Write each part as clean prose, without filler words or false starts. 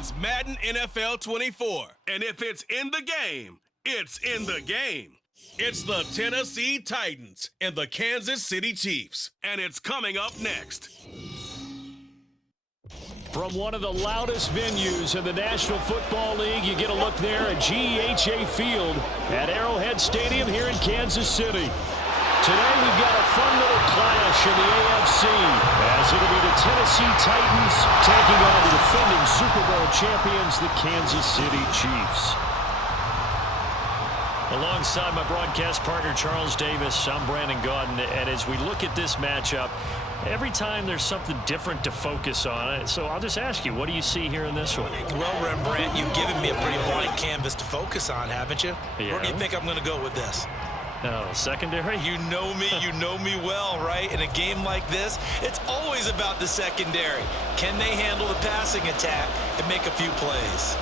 It's Madden NFL 24. And if it's in the game, it's in the game. It's the Tennessee Titans and the Kansas City Chiefs. And it's coming up next. From one of the loudest venues in the National Football League, you get a look there at GEHA Field at Arrowhead Stadium here in Kansas City. Today we've got a fun little clash in the AFC as it'll be the Tennessee Titans taking on the defending Super Bowl champions, the Kansas City Chiefs. Alongside my broadcast partner Charles Davis, I'm Brandon Gaudin, and as we look at this matchup, every time there's something different to focus on. So I'll just ask you, what do you see here in this one? Well, Rembrandt, you've given me a pretty blank canvas to focus on, haven't you? Yeah. Where do you think I'm going to go with this? No, secondary? You know me well, right? In a game like this, it's always about the secondary. Can they handle the passing attack and make a few plays?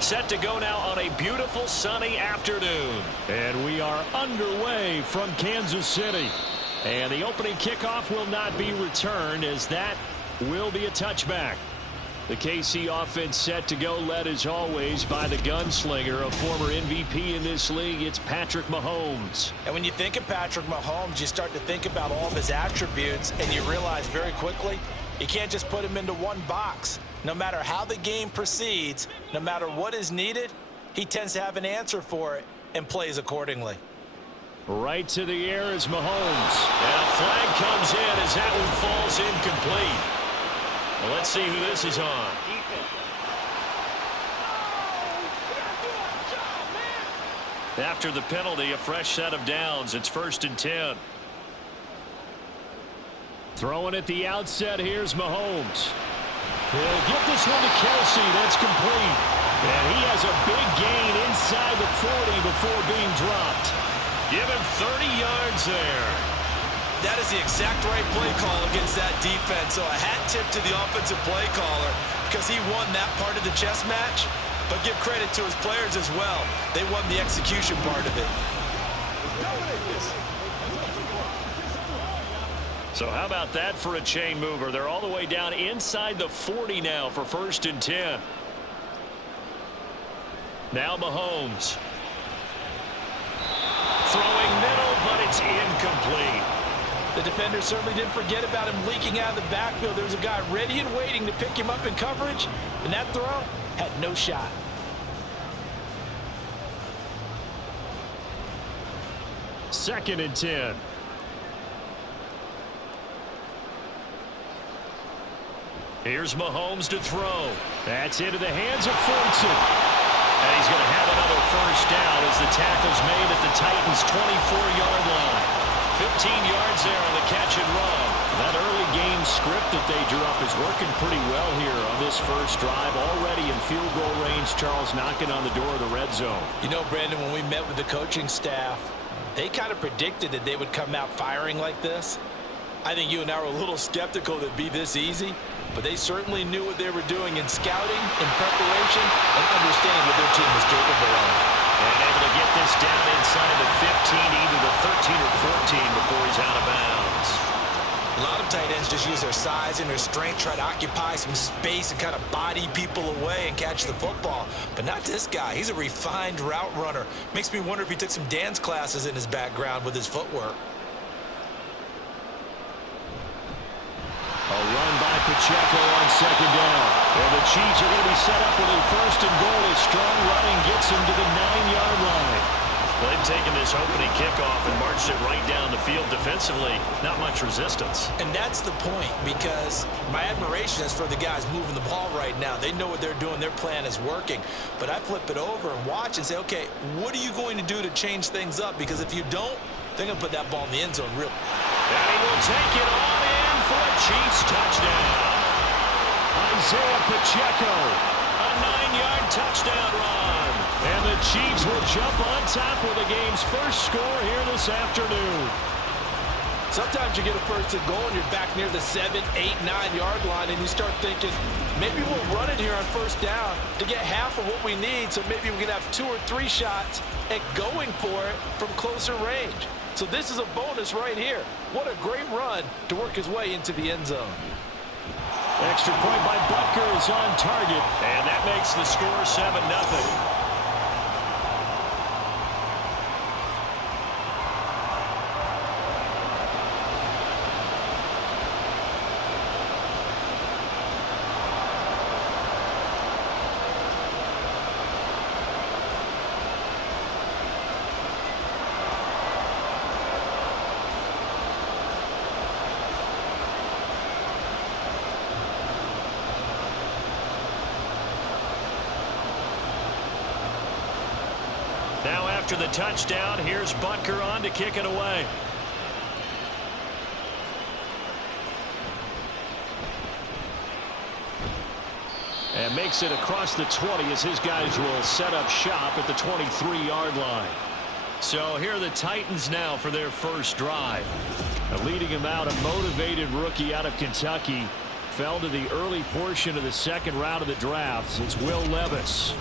Set to go now on a beautiful sunny afternoon. And we are underway from Kansas City. And the opening kickoff will not be returned, as that will be a touchback. The KC offense set to go, led as always by the gunslinger, a former MVP in this league. It's Patrick Mahomes. And when you think of Patrick Mahomes, you start to think about all of his attributes, and you realize very quickly you can't just put him into one box. No matter how the game proceeds, no matter what is needed, he tends to have an answer for it and plays accordingly. Right to the air is Mahomes. And a flag comes in as that one falls incomplete. Well, let's see who this is on. After the penalty, a fresh set of downs. It's 1st and 10. Throwing at the outset, here's Mahomes. He'll get this one to Kelsey. That's complete. And he has a big gain inside the 40 before being dropped. Give him 30 yards there. That is the exact right play call against that defense. So a hat tip to the offensive play caller because he won that part of the chess match. But give credit to his players as well. They won the execution part of it. So how about that for a chain mover? They're all the way down inside the 40 now for 1st and 10. Now Mahomes. Throwing middle, but it's incomplete. The defender certainly didn't forget about him leaking out of the backfield. There was a guy ready and waiting to pick him up in coverage, and that throw had no shot. Second and 10. Here's Mahomes to throw. That's into the hands of Fulton. And he's going to have another first down as the tackle's made at the Titans' 24-yard line. 15 yards there on the catch and run. That early game script that they drew up is working pretty well here on this first drive. Already in field goal range, Charles knocking on the door of the red zone. You know, Brandon, when we met with the coaching staff, they kind of predicted that they would come out firing like this. I think you and I were a little skeptical that it'd be this easy, but they certainly knew what they were doing in scouting, in preparation, and understanding what their team was capable of. And able to get this down inside the 15, either the 13 or 14 before he's out of bounds. A lot of tight ends just use their size and their strength, try to occupy some space and kind of body people away and catch the football. But not this guy. He's a refined route runner. Makes me wonder if he took some dance classes in his background with his footwork. A run by Pacheco on second down. And the Chiefs are going to be set up with a 1st and goal as strong running gets them to the 9-yard line. Well, they've taken this opening kickoff and marched it right down the field defensively. Not much resistance. And that's the point, because my admiration is for the guys moving the ball right now. They know what they're doing. Their plan is working. But I flip it over and watch and say, okay, what are you going to do to change things up? Because if you don't, they're going to put that ball in the end zone real. And he will take it on in for a Chiefs touchdown. Isaiah Pacheco, a 9-yard touchdown run. And the Chiefs will jump on top with the game's first score here this afternoon. Sometimes you get a first and goal and you're back near the 7, 8, 9-yard line and you start thinking, maybe we'll run it here on first down to get half of what we need, so maybe we can have 2 or 3 shots at going for it from closer range. So this is a bonus right here. What a great run to work his way into the end zone. Extra point by Butker is on target, and that makes the score 7-0. Now after the touchdown, here's Butker on to kick it away. And makes it across the 20 as his guys will set up shop at the 23-yard line. So here are the Titans now for their first drive. Leading him out, a motivated rookie out of Kentucky. Fell to the early portion of the second round of the draft. It's Will Levis.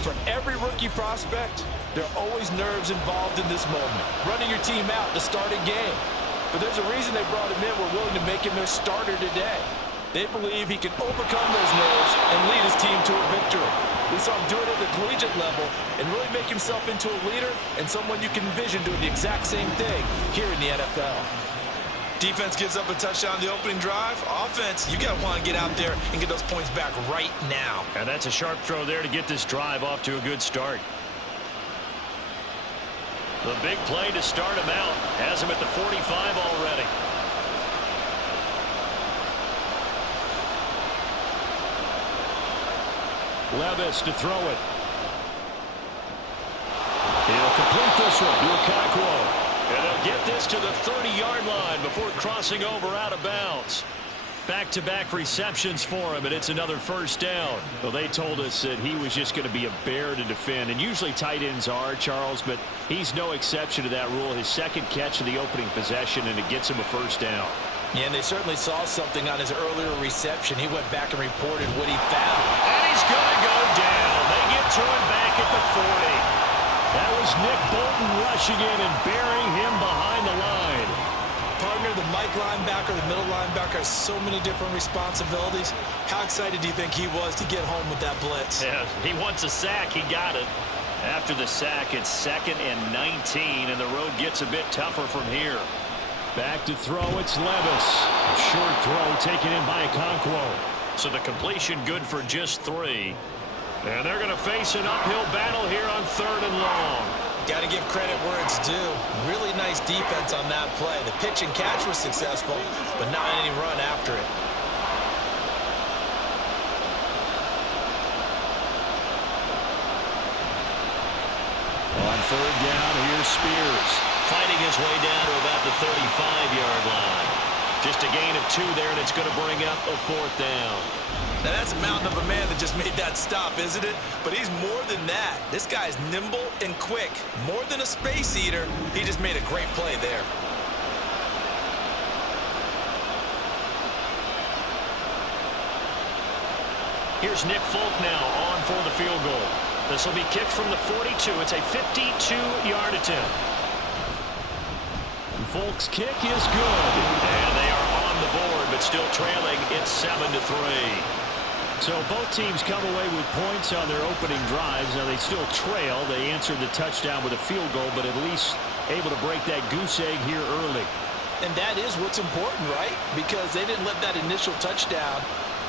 For every rookie prospect, there are always nerves involved in this moment. Running your team out to start a game. But there's a reason they brought him in. We're willing to make him their starter today. They believe he can overcome those nerves and lead his team to a victory. We saw him do it at the collegiate level and really make himself into a leader and someone you can envision doing the exact same thing here in the NFL. Defense gives up a touchdown the opening drive. Offense, you got to want to get out there and get those points back right now. And that's a sharp throw there to get this drive off to a good start. The big play to start him out. Has him at the 45 already. Levis to throw it. He'll complete this one to Okonkwo. And they'll get this to the 30-yard line before crossing over out of bounds. Back-to-back receptions for him, and it's another first down. Well, they told us that he was just going to be a bear to defend, and usually tight ends are, Charles, but he's no exception to that rule. His second catch of the opening possession, and it gets him a first down. Yeah, and they certainly saw something on his earlier reception. He went back and reported what he found. And he's going to go down. They get to him back at the 40. That was Nick Bolton rushing in and burying him behind the line. Partner, the Mike linebacker, the middle linebacker has so many different responsibilities. How excited do you think he was to get home with that blitz? Yeah, he wants a sack. He got it. After the sack, it's 2nd and 19, and the road gets a bit tougher from here. Back to throw, it's Levis. A short throw taken in by Okonkwo. So the completion good for just 3. And they're going to face an uphill battle here on 3rd and long. Got to give credit where it's due. Really nice defense on that play. The pitch and catch was successful, but not any run after it. On 3rd down, here's Spears. Fighting his way down to about the 35-yard line. Just a gain of 2 there, and it's going to bring up a 4th down. Now that's a mountain of a man that just made that stop, isn't it? But he's more than that. This guy's nimble and quick. More than a space eater, he just made a great play there. Here's Nick Folk now on for the field goal. This will be kicked from the 42. It's a 52-yard attempt. And Folk's kick is good. And they are on the board, but still trailing. It's 7-3. So both teams come away with points on their opening drives. Now they still trail. They answered the touchdown with a field goal, but at least able to break that goose egg here early. And that is what's important, right? Because they didn't let that initial touchdown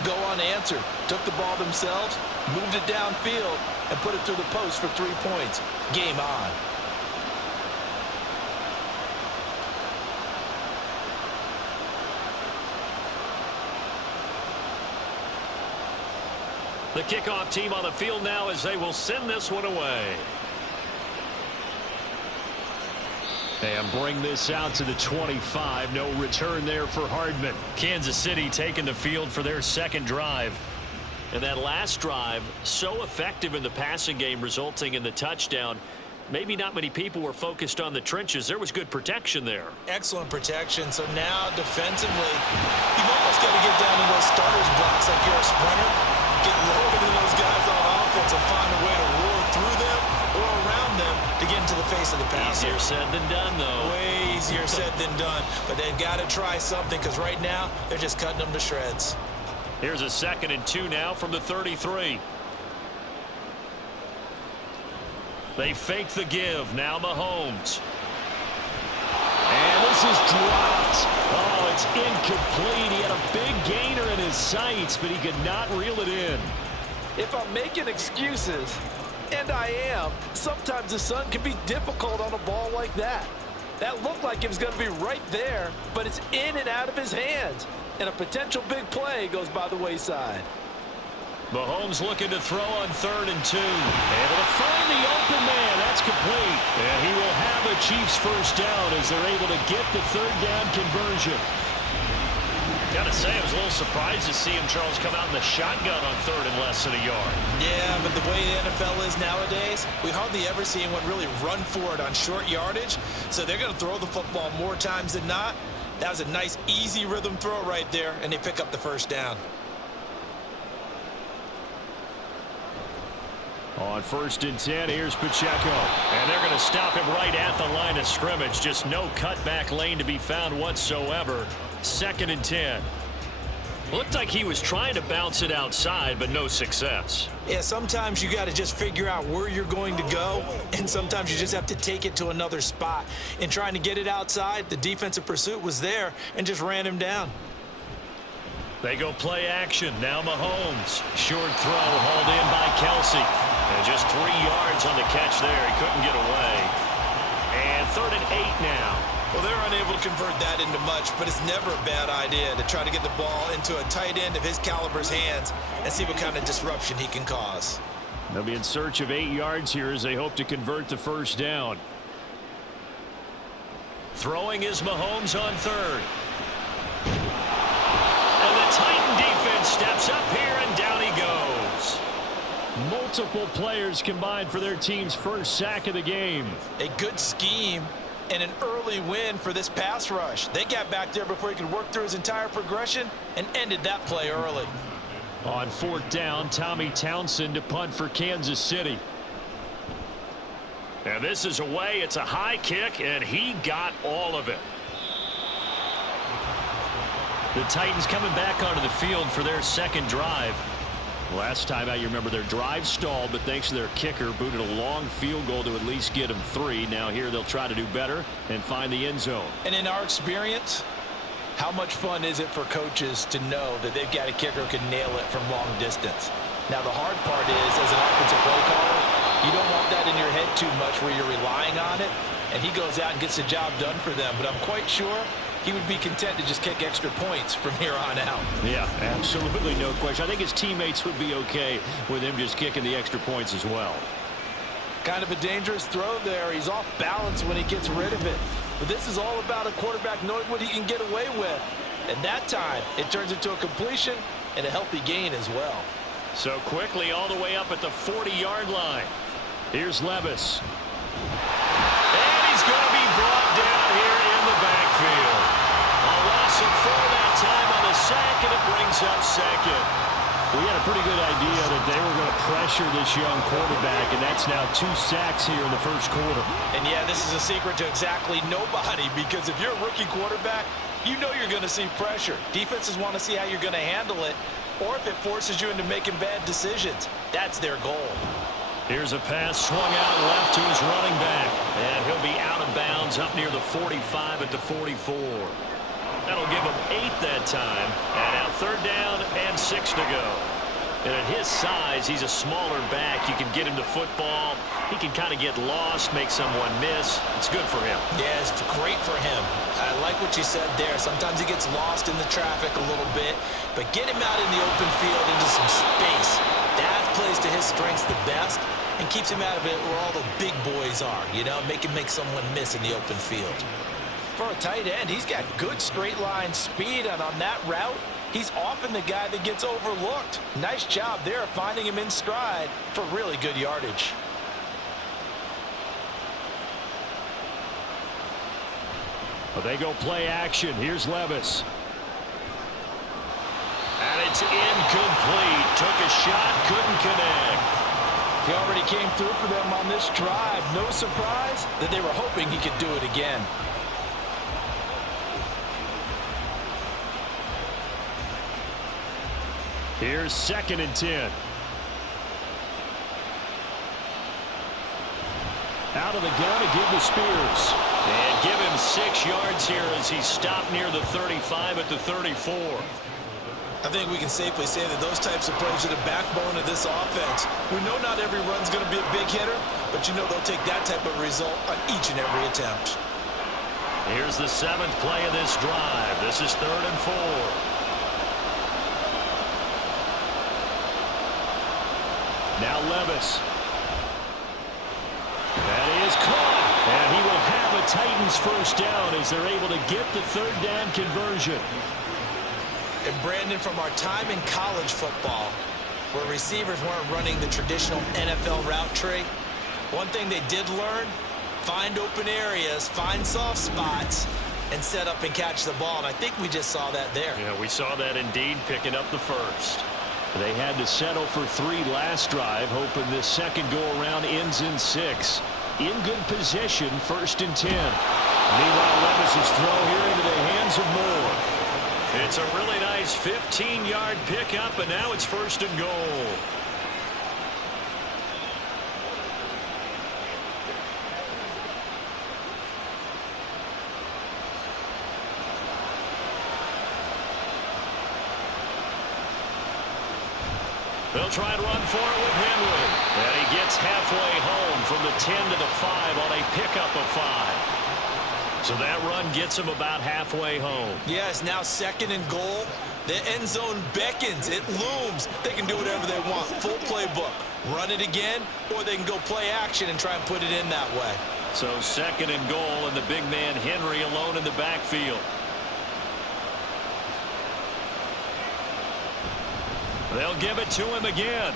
go unanswered. Took the ball themselves, moved it downfield, and put it through the post for 3 points. Game on. The kickoff team on the field now as they will send this one away. And bring this out to the 25. No return there for Hardman. Kansas City taking the field for their second drive. And that last drive, so effective in the passing game, resulting in the touchdown. Maybe not many people were focused on the trenches. There was good protection there. Excellent protection. So now defensively, you've almost got to get down to those starters blocks like you're a sprinter. Get lower than those guys on offense and find a way to roar through them or around them to get into the face of the passer. Easier said than done, though. Way easier said than done. But they've got to try something because right now they're just cutting them to shreds. Here's a 2nd and 2 now from the 33. They fake the give. Now Mahomes. And this is dropped. Oh, it's incomplete. He had a big gainer in his sights, but he could not reel it in. If I'm making excuses, and I am, sometimes the sun can be difficult on a ball like that. That looked like it was going to be right there, but it's in and out of his hands. And a potential big play goes by the wayside. Mahomes looking to throw on 3rd and 2. Able to find the open man. That's complete. And he will have a Chiefs first down as they're able to get the 3rd down conversion. Gotta say, I was a little surprised to see him, Charles, come out in the shotgun on 3rd and less than a yard. Yeah, but the way the NFL is nowadays, we hardly ever see anyone really run for it on short yardage. So they're going to throw the football more times than not. That was a nice, easy rhythm throw right there, and they pick up the first down. On 1st and 10, here's Pacheco. And they're going to stop him right at the line of scrimmage. Just no cutback lane to be found whatsoever. 2nd and 10. Looked like he was trying to bounce it outside, but no success. Yeah, sometimes you got to just figure out where you're going to go, and sometimes you just have to take it to another spot. In trying to get it outside, the defensive pursuit was there and just ran him down. They go play action. Now Mahomes. Short throw hauled in by Kelsey. And just 3 yards on the catch there. He couldn't get away. And 3rd and 8 now. Well, they're unable to convert that into much, but it's never a bad idea to try to get the ball into a tight end of his caliber's hands and see what kind of disruption he can cause. They'll be in search of 8 yards here as they hope to convert the first down. Throwing is Mahomes on 3rd. And the Titan defense steps up here, and down he goes. Multiple players combined for their team's first sack of the game. A good scheme and an early win for this pass rush. They got back there before he could work through his entire progression and ended that play early. On 4th down, Tommy Townsend to punt for Kansas City. And this is away. It's a high kick, and he got all of it. The Titans coming back onto the field for their second drive. Last time out, you remember their drive stalled, but thanks to their kicker, booted a long field goal to at least get them 3. Now here they'll try to do better and find the end zone. And in our experience, how much fun is it for coaches to know that they've got a kicker who can nail it from long distance? Now the hard part is, as an offensive play caller, you don't want that in your head too much where you're relying on it, and he goes out and gets the job done for them. But I'm quite sure he would be content to just kick extra points from here on out. Yeah, absolutely no question. I think his teammates would be okay with him just kicking the extra points as well. Kind of a dangerous throw there. He's off balance when he gets rid of it. But this is all about a quarterback knowing what he can get away with. And that time, it turns into a completion and a healthy gain as well. So quickly all the way up at the 40-yard line. Here's Levis. And he's going to be brought down here in the backfield. A loss of 4 that time on the sack, and it brings up 2nd. We had a pretty good idea that they were going to pressure this young quarterback, and that's now 2 sacks here in the first quarter. And yeah, this is a secret to exactly nobody, because if you're a rookie quarterback, you know you're going to see pressure. Defenses want to see how you're going to handle it, or if it forces you into making bad decisions. That's their goal. Here's a pass swung out left to his running back, and he'll be out of bounds up near the 45 at the 44. That'll give him 8 that time, and now 3rd down and 6 to go. And at his size, he's a smaller back. You can get him the football. He can kind of get lost, make someone miss. It's good for him. Yeah, it's great for him. I like what you said there. Sometimes he gets lost in the traffic a little bit, but get him out in the open field into some space. That plays to his strengths the best and keeps him out of it where all the big boys are, you know, make him make someone miss in the open field. For a tight end, he's got good straight line speed, and on that route, he's often the guy that gets overlooked. Nice job there finding him in stride for really good yardage. But they go play action. Here's Levis. And it's incomplete. Took a shot, couldn't connect. He already came through for them on this drive. No surprise that they were hoping he could do it again. Here's 2nd and 10. Out of the gun to give to Spears. And give him 6 yards here as he stopped near the 35 at the 34. I think we can safely say that those types of plays are the backbone of this offense. We know not every run's going to be a big hitter, but you know they'll take that type of result on each and every attempt. Here's the 7th play of this drive. This is 3rd and 4. Now Levis. That is caught. And he will have a Titans first down as they're able to get the 3rd down conversion. And Brandon, from our time in college football, where receivers weren't running the traditional NFL route tree, one thing they did learn, find open areas, find soft spots, and set up and catch the ball. And I think we just saw that there. Yeah, we saw that indeed, picking up the first. They had to settle for 3 last drive, hoping this second go-around ends in 6. In good position, 1st and 10. Meanwhile, Levis' throw here into the hands of Moore. It's a really nice 15-yard pickup, and now it's 1st and goal. They'll try and run for it with Henry. And he gets halfway home from the 10 to the 5 on a pickup of 5. So that run gets him about halfway home. Yeah, it's now 2nd and goal. The end zone beckons. It looms. They can do whatever they want. Full playbook. Run it again, or they can go play action and try and put it in that way. So 2nd and goal, and the big man Henry alone in the backfield. They'll give it to him again.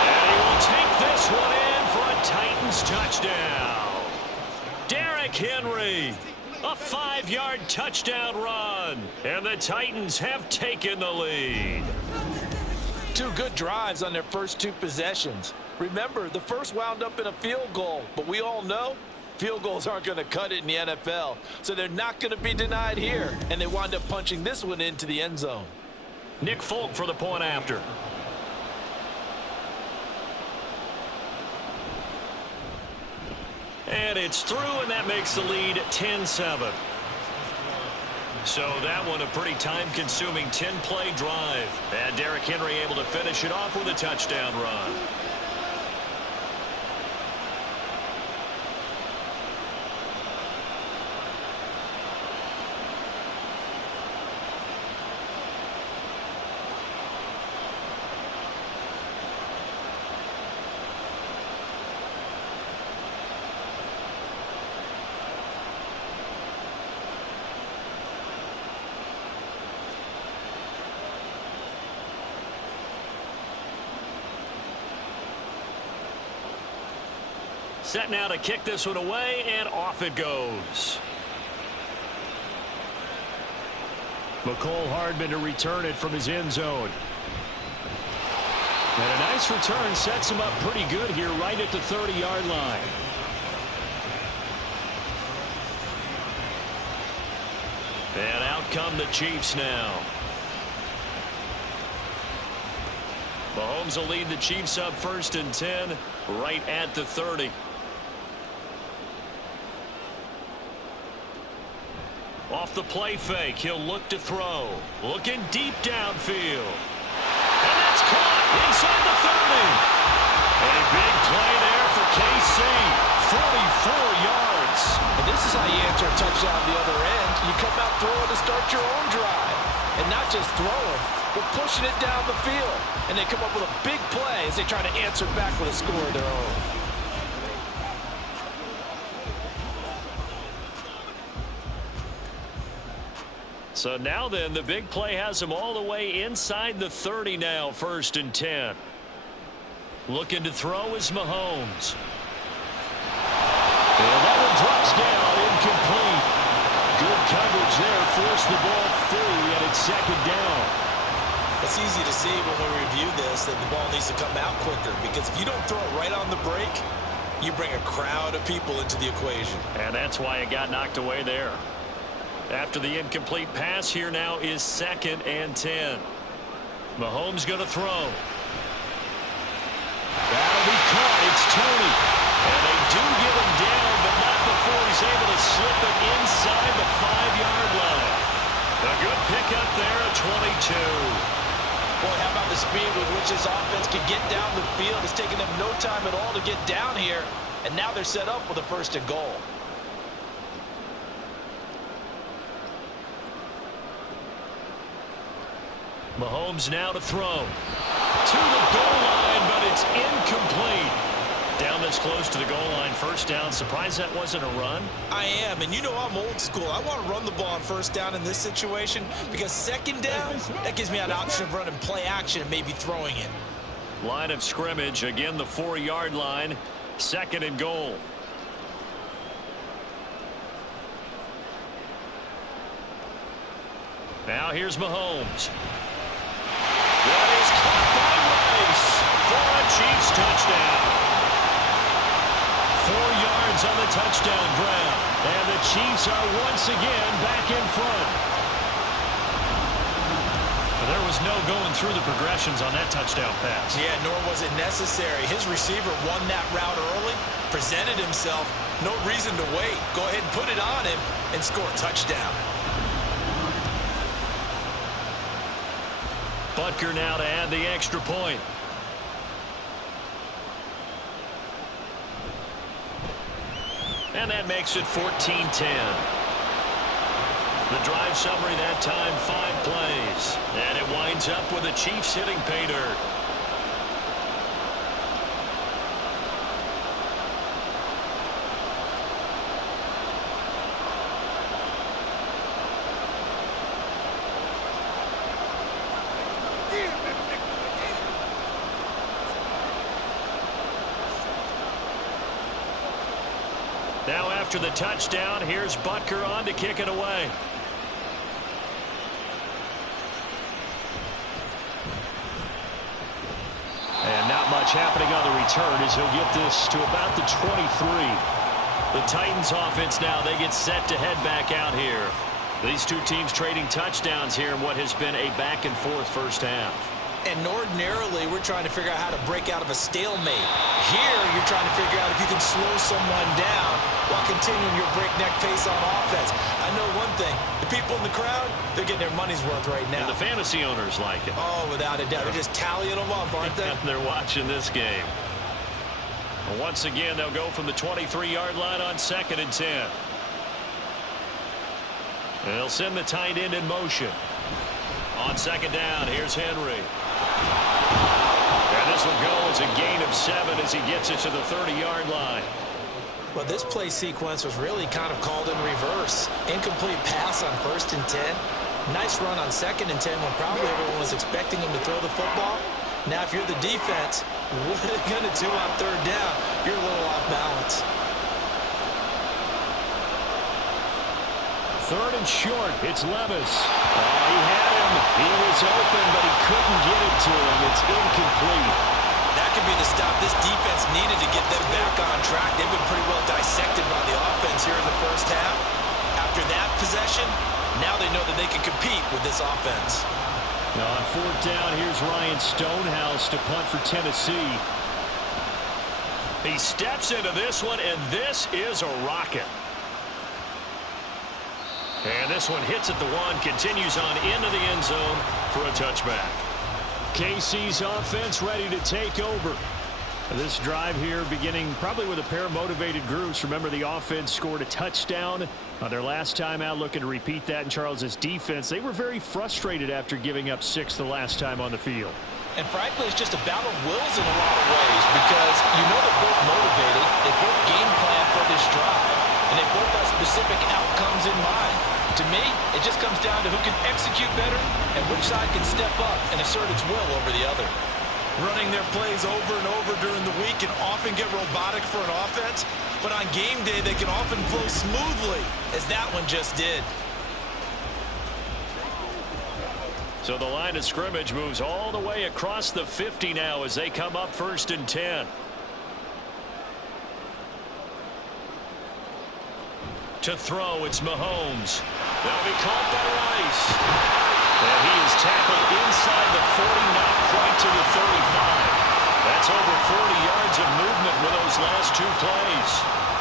And he will take this one in for a Titans touchdown. Derrick Henry, a 5-yard touchdown run. And the Titans have taken the lead. 2 good drives on their first 2 possessions. Remember, the first wound up in a field goal, but we all know field goals aren't going to cut it in the NFL, so they're not going to be denied here, and they wind up punching this one into the end zone. Nick Folk for the point after. And it's through, and that makes the lead 10-7. So that one a pretty time-consuming 10-play drive. And Derrick Henry able to finish it off with a touchdown run. Set now to kick this one away, and off it goes. McCole Hardman to return it from his end zone. And a nice return sets him up pretty good here right at the 30-yard line. And out come the Chiefs now. Mahomes will lead the Chiefs up 1st and 10 right at the 30. Off the play fake, he'll look to throw. Looking deep downfield. And that's caught inside the 30. A big play there for KC. 44 yards. And this is how you answer a touchdown on the other end. You come out throwing to start your own drive. And not just throwing, but pushing it down the field. And they come up with a big play as they try to answer back with a score of their own. So now then, the big play has him all the way inside the 30 now, 1st and 10. Looking to throw is Mahomes. And that one drops down, incomplete. Good coverage there, forced the ball free, and it's 2nd down. It's easy to see when we review this that the ball needs to come out quicker, because if you don't throw it right on the break, you bring a crowd of people into the equation. And that's why it got knocked away there. After the incomplete pass, here now is 2nd and 10. Mahomes going to throw. That'll be caught. It's Tony. And they do get him down, but not before he's able to slip it inside the 5-yard line. A good pickup there at 22. Boy, how about the speed with which this offense can get down the field? It's taken them no time at all to get down here, and now they're set up with a 1st and goal. Mahomes now to throw. To the goal line, but it's incomplete. Down this close to the goal line, 1st down. Surprised that wasn't a run? I am, and you know I'm old school. I want to run the ball on 1st down in this situation, because 2nd down, that gives me an option of running play action and maybe throwing it. Line of scrimmage, again the 4-yard line, 2nd and goal. Now here's Mahomes. That is caught by Rice for a Chiefs touchdown. 4 yards on the touchdown grab. And the Chiefs are once again back in front. There was no going through the progressions on that touchdown pass. Yeah, nor was it necessary. His receiver won that route early, presented himself, no reason to wait. Go ahead and put it on him and score a touchdown. Butker now to add the extra point. And that makes it 14-10. The drive summary that time, 5 plays. And it winds up with the Chiefs hitting pay dirt. Now after the touchdown, here's Butker on to kick it away. And not much happening on the return as he'll get this to about the 23. The Titans offense now, they get set to head back out here. These two teams trading touchdowns here in what has been a back-and-forth 1st half. And ordinarily, we're trying to figure out how to break out of a stalemate. Here, you're trying to figure out if you can slow someone down while continuing your breakneck pace on offense. I know one thing. The people in the crowd, they're getting their money's worth right now. And the fantasy owners like it. Oh, without a doubt. They're just tallying them up, aren't they? They're watching this game. Once again, they'll go from the 23-yard line on 2nd and 10. They'll send the tight end in motion. On 2nd down, here's Henry. And this will go as a gain of 7 as he gets it to the 30-yard line. Well, this play sequence was really kind of called in reverse. Incomplete pass on 1st and 10. Nice run on 2nd and 10 when probably everyone was expecting him to throw the football. Now, if you're the defense, what are they going to do on 3rd down? You're a little off balance. 3rd and short. It's Levis. He had him. He was open, but he couldn't get it to him. It's incomplete. That could be the stop this defense needed to get them back on track. They've been pretty well dissected by the offense here in the 1st half. After that possession, now they know that they can compete with this offense. Now on 4th down, here's Ryan Stonehouse to punt for Tennessee. He steps into this one, and this is a rocket. And this one hits at the 1, continues on into the end zone for a touchback. KC's offense ready to take over. This drive here beginning probably with a pair of motivated groups. Remember, the offense scored a touchdown on their last time out, looking to repeat that in Charles's defense. They were very frustrated after giving up 6 the last time on the field. And frankly, it's just a battle of wills in a lot of ways because you know they're both motivated. They both game plan for this drive, and they both have specific outcomes in mind. To me, it just comes down to who can execute better and which side can step up and assert its will over the other. Running their plays over and over during the week can often get robotic for an offense, but on game day they can often flow smoothly, as that one just did. So the line of scrimmage moves all the way across the 50 now as they come up 1st and 10. To throw, it's Mahomes. That'll be caught by Rice. And he is tackled inside the 40, not quite to the 35. That's over 40 yards of movement with those last 2 plays.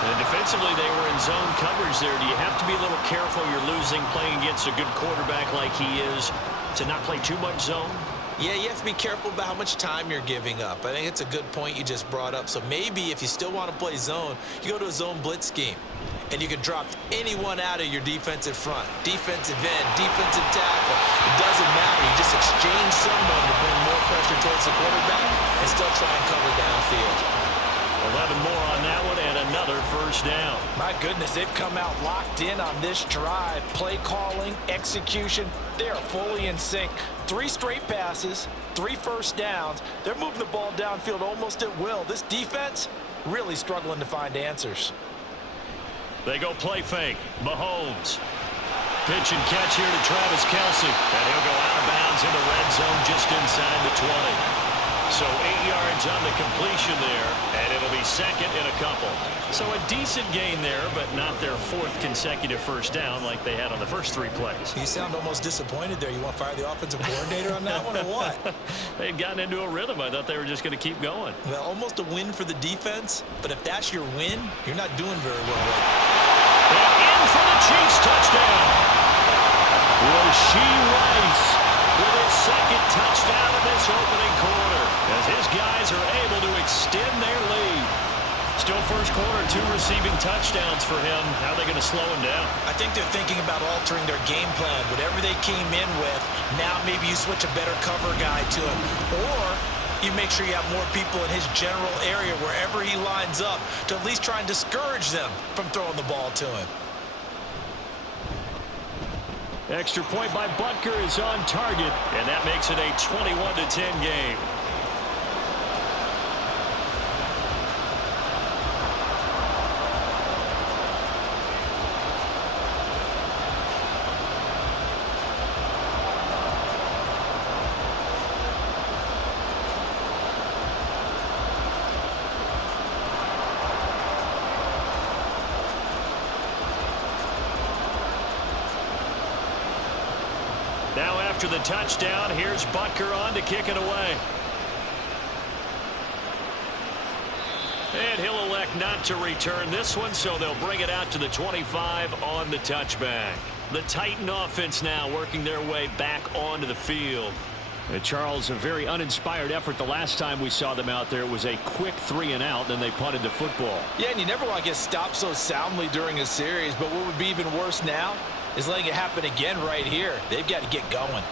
And defensively, they were in zone coverage there. Do you have to be a little careful? You're losing playing against a good quarterback like he is to not play too much zone? Yeah, you have to be careful about how much time you're giving up. I think it's a good point you just brought up. So maybe if you still want to play zone, you go to a zone blitz scheme. And you can drop anyone out of your defensive front. Defensive end, defensive tackle. It doesn't matter. You just exchange someone to bring more pressure towards the quarterback and still try and cover downfield. 11 more on that one and another 1st down. My goodness, they've come out locked in on this drive. Play calling, execution, they are fully in sync. 3 straight passes, 3 first downs. They're moving the ball downfield almost at will. This defense really struggling to find answers. They go play fake. Mahomes. Pitch and catch here to Travis Kelce. And he'll go out of bounds in the red zone just inside the 20. So 8 yards on the completion there, and it'll be 2nd and a couple. So a decent gain there, but not their 4th consecutive 1st down like they had on the first 3 plays. You sound almost disappointed there. You want to fire the offensive coordinator on that one or what? They'd gotten into a rhythm. I thought they were just going to keep going. Well, almost a win for the defense, but if that's your win, you're not doing very well. And in for the Chiefs touchdown. Rashee Rice with his 2nd touchdown in this opening quarter as his guys are able to extend their lead. Still first quarter, 2 receiving touchdowns for him. How are they going to slow him down? I think they're thinking about altering their game plan. Whatever they came in with, now maybe you switch a better cover guy to him. Or you make sure you have more people in his general area wherever he lines up to at least try and discourage them from throwing the ball to him. Extra point by Butker is on target, and that makes it a 21-10 game. Now after the touchdown, here's Butker on to kick it away. And he'll elect not to return this one, so they'll bring it out to the 25 on the touchback. The Titan offense now working their way back onto the field. Charles, a very uninspired effort the last time we saw them out there. It was a quick 3 and out, then they punted the football. Yeah, and you never want to get stopped so soundly during a series, but what would be even worse now is letting it happen again right here. They've got to get going.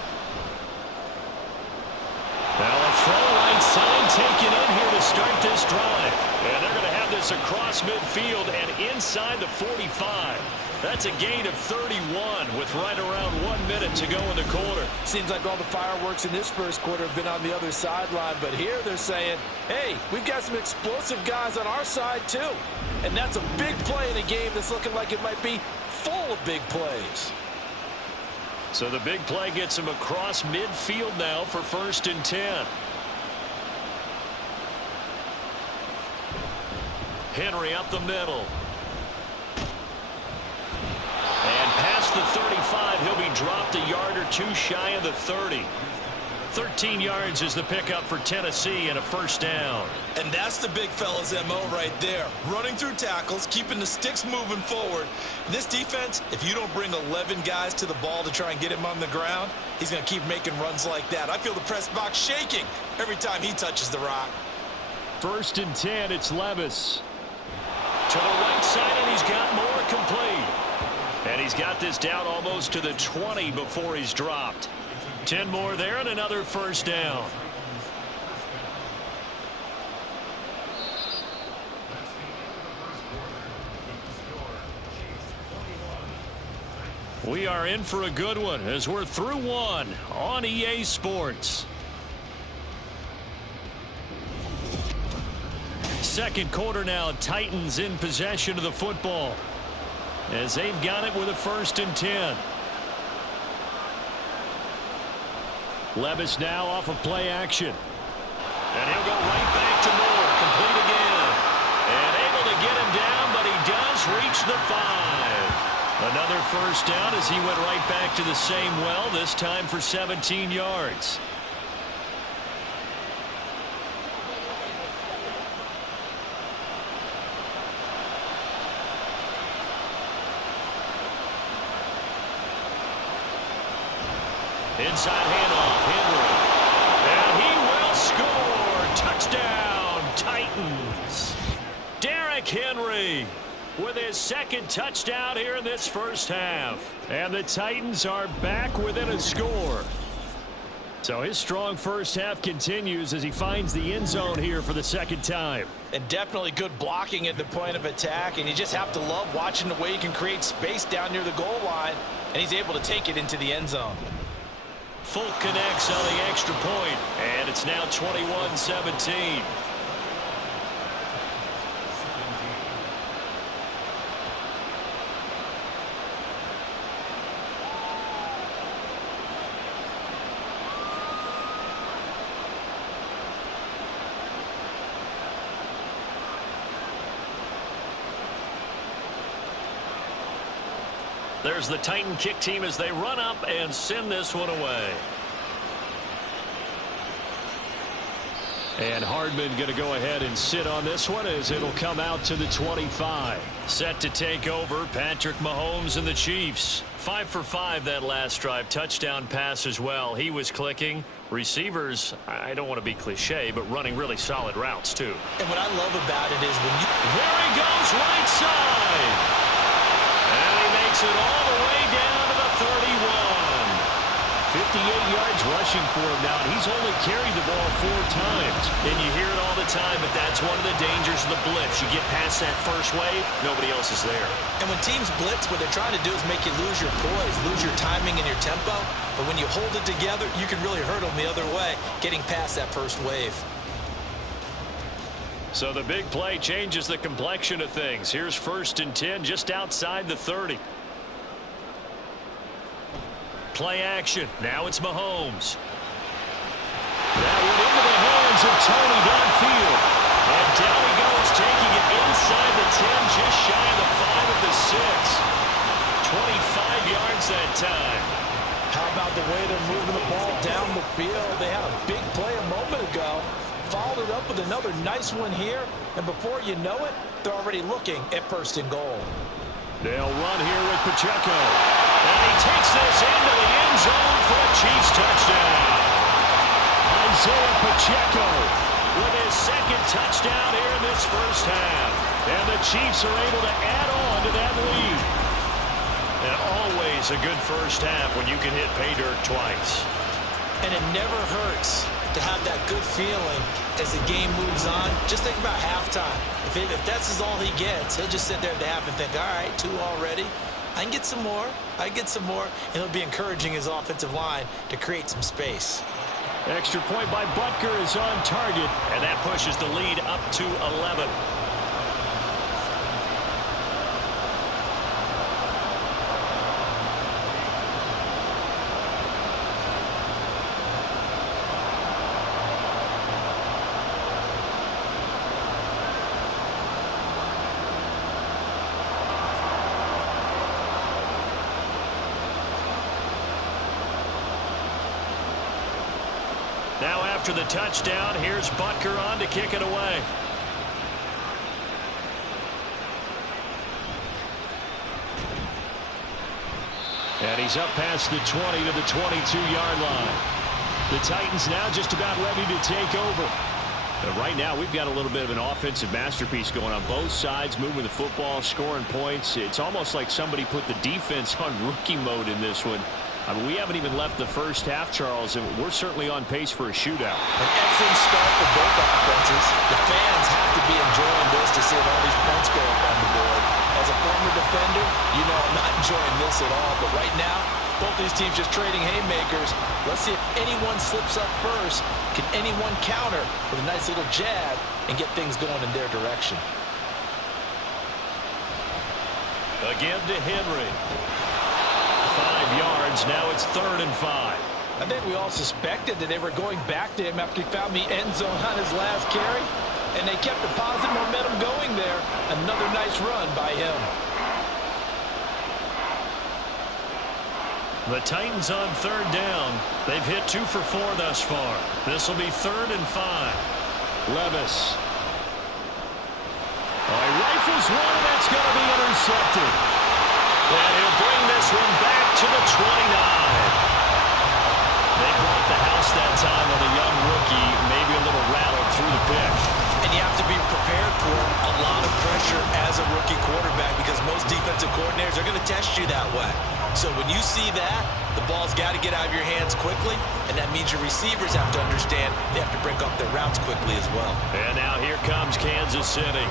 Now a throw right side taken in here to start this drive. And they're going to have this across midfield and inside the 45. That's a gain of 31 with right around 1 minute to go in the quarter. Seems like all the fireworks in this first quarter have been on the other sideline, but here they're saying, hey, we've got some explosive guys on our side too. And that's a big play in a game that's looking like it might be full of big plays. So the big play gets him across midfield now for 1st and 10. Henry up the middle. And past the 35, he'll be dropped a yard or 2 shy of the 30. 13 yards is the pickup for Tennessee and a first down. And that's the big fella's MO right there. Running through tackles, keeping the sticks moving forward. This defense, if you don't bring 11 guys to the ball to try and get him on the ground, he's going to keep making runs like that. I feel the press box shaking every time he touches the rock. 1st and 10, it's Levis. To the right side, and he's got more complete. And he's got this down almost to the 20 before he's dropped. 10 more there and another first down. We are in for a good one as we're through one on EA Sports. Second quarter now, Titans in possession of the football as they've got it with a 1st and 10. Levis now off of play action. And he'll go right back to Moore. Complete again. And able to get him down, but he does reach the 5. Another first down as he went right back to the same well, this time for 17 yards. Inside handoff, Henry. And he will score. Touchdown, Titans. Derrick Henry with his 2nd touchdown here in this first half. And the Titans are back within a score. So his strong first half continues as he finds the end zone here for the 2nd time. And definitely good blocking at the point of attack. And you just have to love watching the way he can create space down near the goal line. And he's able to take it into the end zone. Folk connects on the extra point, and it's now 21-17. There's the Titan kick team as they run up and send this one away. And Hardman going to go ahead and sit on this one as it'll come out to the 25. Set to take over, Patrick Mahomes and the Chiefs. 5 for 5 that last drive. Touchdown pass as well. He was clicking. Receivers, I don't want to be cliche, but running really solid routes too. And what I love about it is when you... There he goes, right side. And he makes it all the way down to the 31. 58 yards rushing for him now. He's only carried the ball 4 times. And you hear it all the time, but that's one of the dangers of the blitz. You get past that first wave, nobody else is there. And when teams blitz, what they're trying to do is make you lose your poise, lose your timing and your tempo. But when you hold it together, you can really hurt them the other way, getting past that first wave. So the big play changes the complexion of things. Here's 1st and 10 just outside the 30. Play action. Now it's Mahomes. That went into the hands of Tony downfield. And down he goes, taking it inside the 10, just shy of the 5 at the 6. 25 yards that time. How about the way they're moving the ball down the field? They had a big play a moment ago. Followed it up with another nice one here. And before you know it, they're already looking at 1st and goal. They'll run here with Pacheco. And he takes this into the end zone for a Chiefs touchdown. Isaiah Pacheco with his 2nd touchdown here in this first half. And the Chiefs are able to add on to that lead. And always a good first half when you can hit pay dirt twice. And it never hurts to have that good feeling as the game moves on. Just think about halftime. If that's all he gets, he'll just sit there at the half and think, all right, 2 already. I can get some more. I get some more. And he'll be encouraging his offensive line to create some space. Extra point by Butker is on target, and that pushes the lead up to 11. Now after the touchdown, here's Butker on to kick it away. And he's up past the 20 to the 22-yard line. The Titans now just about ready to take over. But right now, we've got a little bit of an offensive masterpiece going on both sides, moving the football, scoring points. It's almost like somebody put the defense on rookie mode in this one. I mean, we haven't even left the first half, Charles, and we're certainly on pace for a shootout. An excellent start for both offenses. The fans have to be enjoying this to see all these points go up on the board. As a former defender, you know I'm not enjoying this at all. But right now, both these teams just trading haymakers. Let's see if anyone slips up first. Can anyone counter with a nice little jab and get things going in their direction? Again to Henry. 5 yards. Now it's 3rd and 5. I think we all suspected that they were going back to him after he found the end zone on his last carry. And they kept the positive momentum going there. Another nice run by him. The Titans on 3rd down. They've hit 2 for 4 thus far. This will be 3rd and 5. Levis. Oh, he rifles one, and that's going to be intercepted. And he'll bring this one back to the 29. They brought the house that time on a young rookie, maybe a little rattled through the pick. And you have to be prepared for a lot of pressure as a rookie quarterback because most defensive coordinators are going to test you that way. So when you see that, the ball's got to get out of your hands quickly, and that means your receivers have to understand they have to break off their routes quickly as well. And now here comes Kansas City.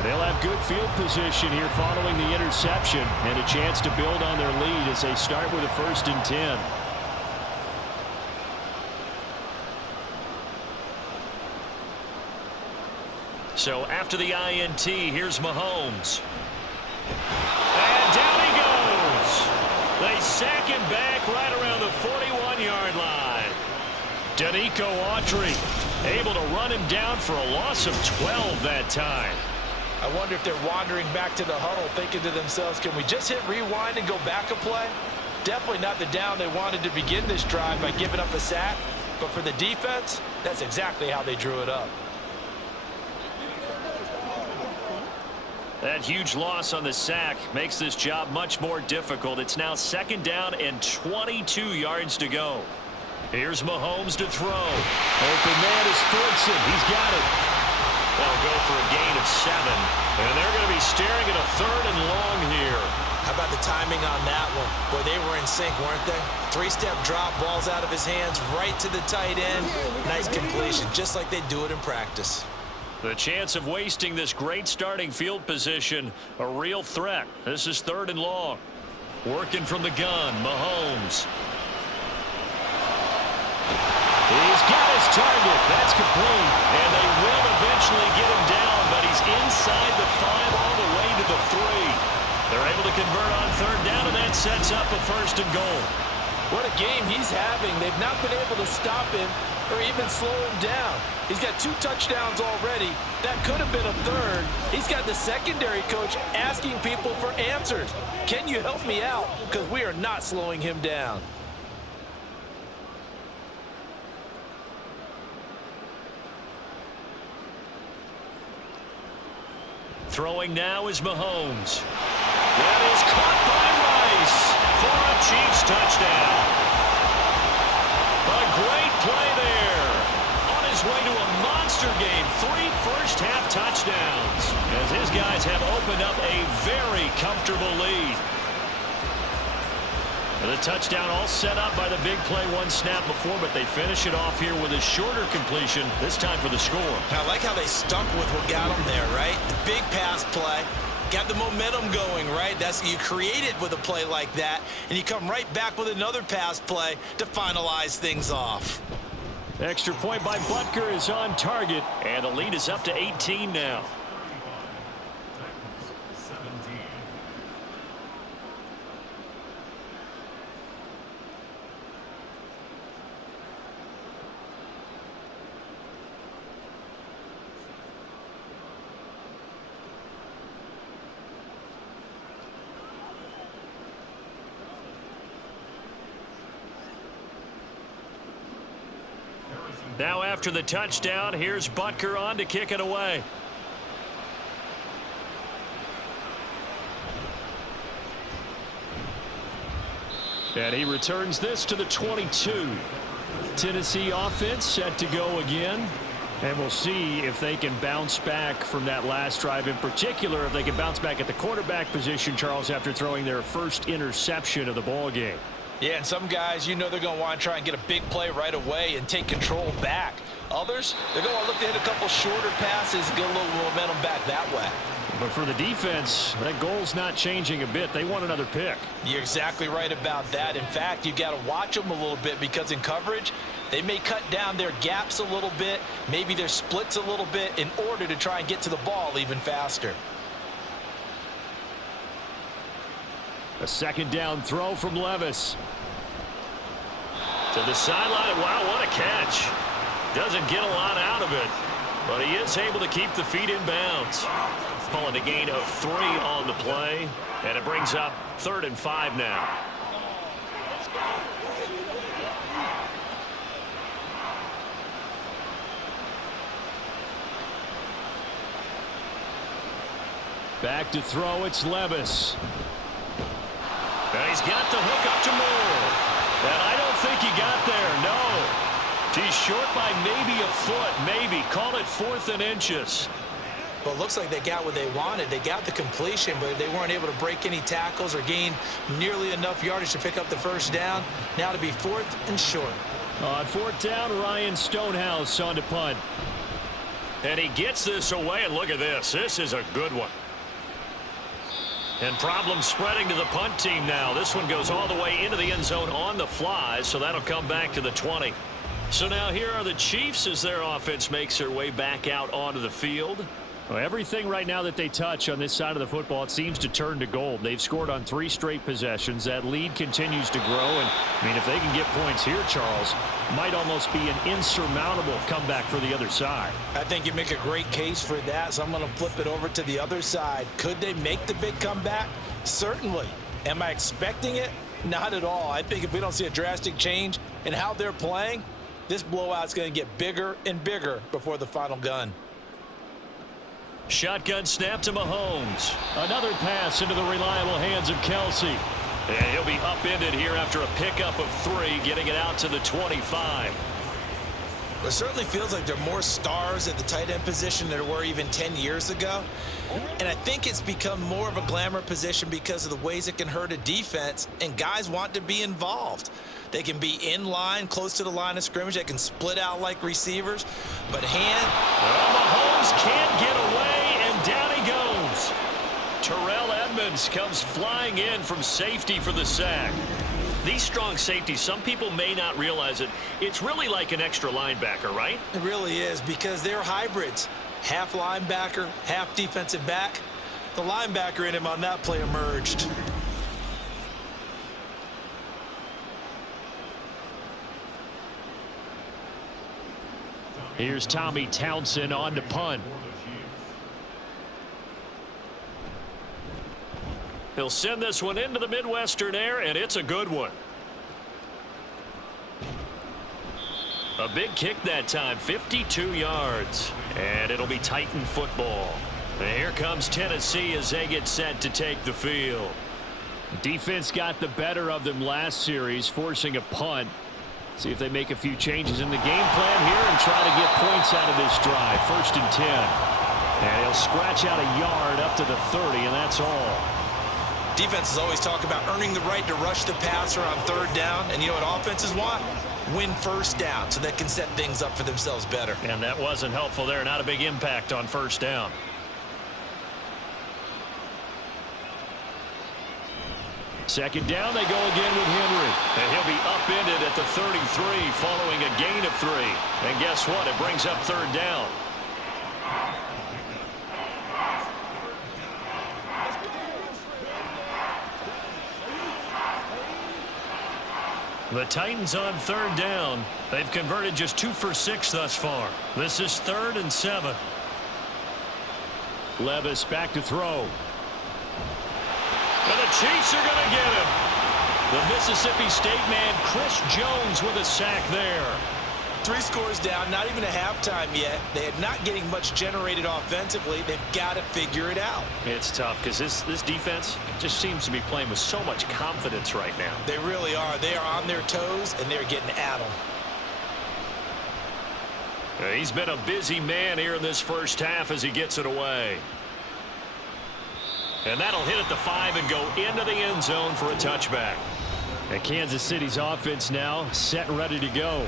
And they'll have good field position here following the interception and a chance to build on their lead as they start with a 1st and 10. So after the INT, here's Mahomes. And down he goes. They sack him back right around the 41-yard line. Danico Autry able to run him down for a loss of 12 that time. I wonder if they're wandering back to the huddle thinking to themselves, can we just hit rewind and go back a play? Definitely not the down they wanted to begin this drive by giving up a sack. But for the defense, that's exactly how they drew it up. That huge loss on the sack makes this job much more difficult. It's now 2nd down and 22 yards to go. Here's Mahomes to throw. Open man is Thornton. He's got it. They'll go for a gain of 7. And they're going to be staring at a 3rd and long here. How about the timing on that one? Boy, they were in sync, weren't they? 3-step drop, balls out of his hands, right to the tight end. Nice completion, just like they do it in practice. The chance of wasting this great starting field position, a real threat. This is 3rd and long. Working from the gun, Mahomes. He's got his target. That's complete. And they will eventually get him down, but he's inside the 5 all the way to the 3. They're able to convert on 3rd down, and that sets up a 1st and goal. What a game he's having. They've not been able to stop him or even slow him down. He's got 2 touchdowns already. That could have been a 3rd. He's got the secondary coach asking people for answers. Can you help me out? Because we are not slowing him down. Throwing now is Mahomes. That is caught by Rice for a Chiefs touchdown. A great play there. On his way to a monster game. 3 first-half touchdowns as his guys have opened up a very comfortable lead. The touchdown all set up by the big play 1 snap before, but they finish it off here with a shorter completion, this time for the score. I like how they stuck with what got them there, right? The big pass play, got the momentum going, right? That's you create it with a play like that, and you come right back with another pass play to finalize things off. Extra point by Butker is on target, and the lead is up to 18 now. Now after the touchdown, here's Butker on to kick it away. And he returns this to the 22. Tennessee offense set to go again. And we'll see if they can bounce back from that last drive, in particular if they can bounce back at the quarterback position, Charles, after throwing their first interception of the ball game. Yeah, and some guys, you know they're going to want to try and get a big play right away and take control back. Others, they're going to look to hit a couple shorter passes and get a little momentum back that way. But for the defense, that goal's not changing a bit. They want another pick. You're exactly right about that. In fact, you got to watch them a little bit because in coverage, they may cut down their gaps a little bit, maybe their splits a little bit in order to try and get to the ball even faster. A second down throw from Levis. To the sideline. Wow, what a catch. Doesn't get a lot out of it, but he is able to keep the feet in bounds. Calling a gain of 3 on the play, and it brings up 3rd and 5 now. Back to throw, it's Levis. And he's got the hook up to Moore. And I don't think he got there, no. He's short by maybe a foot, maybe. Call it 4th and inches. Well, it looks like they got what they wanted. They got the completion, but they weren't able to break any tackles or gain nearly enough yardage to pick up the first down. Now to be 4th and short. On 4th down, Ryan Stonehouse on to punt. And he gets this away, and look at this. This is a good one. And problems spreading to the punt team now. This one goes all the way into the end zone on the fly, so that'll come back to the 20. So now here are the Chiefs as their offense makes their way back out onto the field. Well, everything right now that they touch on this side of the football, it seems to turn to gold. They've scored on 3 straight possessions. That lead continues to grow. And, I mean, if they can get points here, Charles, might almost be an insurmountable comeback for the other side. I think you make a great case for that, so I'm going to flip it over to the other side. Could they make the big comeback? Certainly. Am I expecting it? Not at all. I think if we don't see a drastic change in how they're playing, this blowout's going to get bigger and bigger before the final gun. Shotgun snap to Mahomes. Another pass into the reliable hands of Kelsey. And he'll be upended here after a pickup of 3, getting it out to the 25. It certainly feels like there are more stars at the tight end position than there were even 10 years ago. And I think it's become more of a glamour position because of the ways it can hurt a defense, and guys want to be involved. They can be in line, close to the line of scrimmage. They can split out like receivers. But Mahomes can't get away, and down he goes. Terrell Edmonds comes flying in from safety for the sack. These strong safeties, some people may not realize it. It's really like an extra linebacker, right? It really is, because they're hybrids. Half linebacker, half defensive back. The linebacker in him on that play emerged. Here's Tommy Townsend on to punt. He'll send this one into the Midwestern air, and it's a good one. A big kick that time, 52 yards. And it'll be Titan football. And here comes Tennessee as they get set to take the field. Defense got the better of them last series, forcing a punt. See if they make a few changes in the game plan here and try to get points out of this drive. 1st and 10. And he'll scratch out a yard up to the 30, and that's all. Defenses always talk about earning the right to rush the passer on 3rd down. And you know what offenses want? Win 1st down so they can set things up for themselves better. And that wasn't helpful there. Not a big impact on 1st down. Second down, they go again with Henry. And he'll be upended at the 33 following a gain of 3. And guess what? It brings up 3rd down. The Titans on 3rd down. They've converted just 2 for 6 thus far. This is 3rd and 7. Levis back to throw. And the Chiefs are going to get him. The Mississippi State man, Chris Jones, with a sack there. 3 scores down, not even a halftime yet. They are not getting much generated offensively. They've got to figure it out. It's tough because this defense just seems to be playing with so much confidence right now. They really are. They are on their toes, and they're getting at them. He's been a busy man here in this first half as he gets it away. And that'll hit at the 5 and go into the end zone for a touchback. And Kansas City's offense now set and ready to go.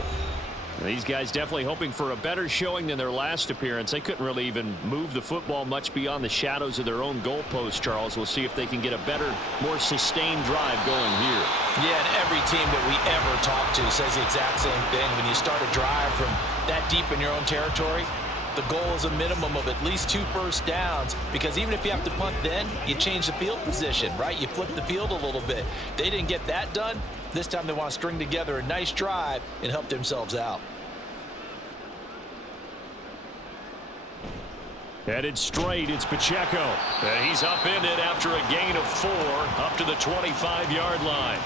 These guys definitely hoping for a better showing than their last appearance. They couldn't really even move the football much beyond the shadows of their own goalpost, Charles. We'll see if they can get a better, more sustained drive going here. Yeah, and every team that we ever talk to says the exact same thing. When you start a drive from that deep in your own territory, the goal is a minimum of at least 2 first downs, because even if you have to punt then, you change the field position, right? You flip the field a little bit. They didn't get that done. This time they want to string together a nice drive and help themselves out. Headed straight, it's Pacheco. And he's upended after a gain of 4 up to the 25-yard line.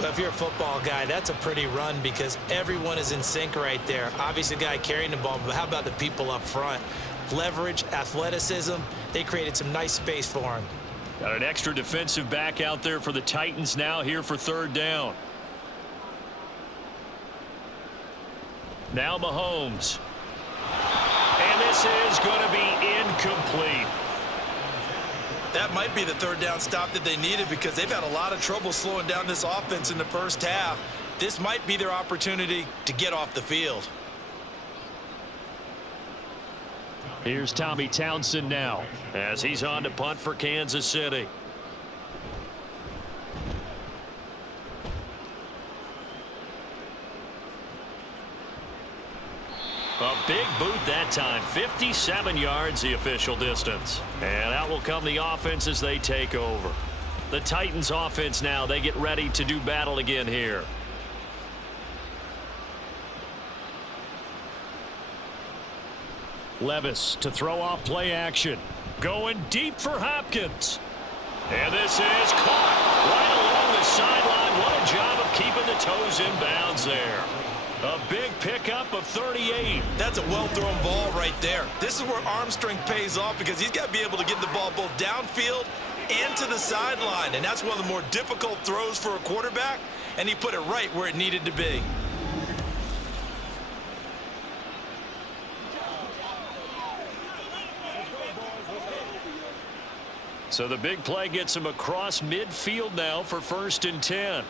Well, if you're a football guy, that's a pretty run because everyone is in sync right there. Obviously, the guy carrying the ball, but how about the people up front? Leverage, athleticism, they created some nice space for him. Got an extra defensive back out there for the Titans now here for 3rd down. Now Mahomes. And this is going to be incomplete. That might be the 3rd down stop that they needed because they've had a lot of trouble slowing down this offense in the first half. This might be their opportunity to get off the field. Here's Tommy Townsend now as he's on to punt for Kansas City. A big boot that time. 57 yards the official distance. And out will come the offense as they take over. The Titans offense now, they get ready to do battle again here. Levis to throw off play action. Going deep for Hopkins. And this is caught right along the sideline. What a job of keeping the toes in bounds there. A big pickup of 38. That's a well-thrown ball right there. This is where arm strength pays off because he's got to be able to get the ball both downfield and to the sideline. And that's one of the more difficult throws for a quarterback. And he put it right where it needed to be. So the big play gets him across midfield now for 1st and 10.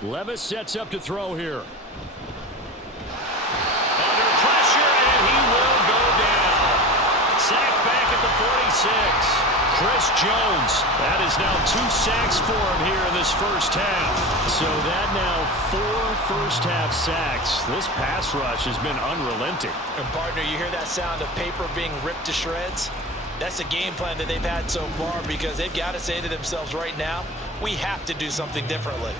Levis sets up to throw here. Under pressure, and he will go down. Sacked back at the 46. Chris Jones. That is now 2 sacks for him here in this first half. So that now 4 first-half sacks. This pass rush has been unrelenting. And partner, you hear that sound of paper being ripped to shreds? That's the game plan that they've had so far because they've got to say to themselves right now, we have to do something differently.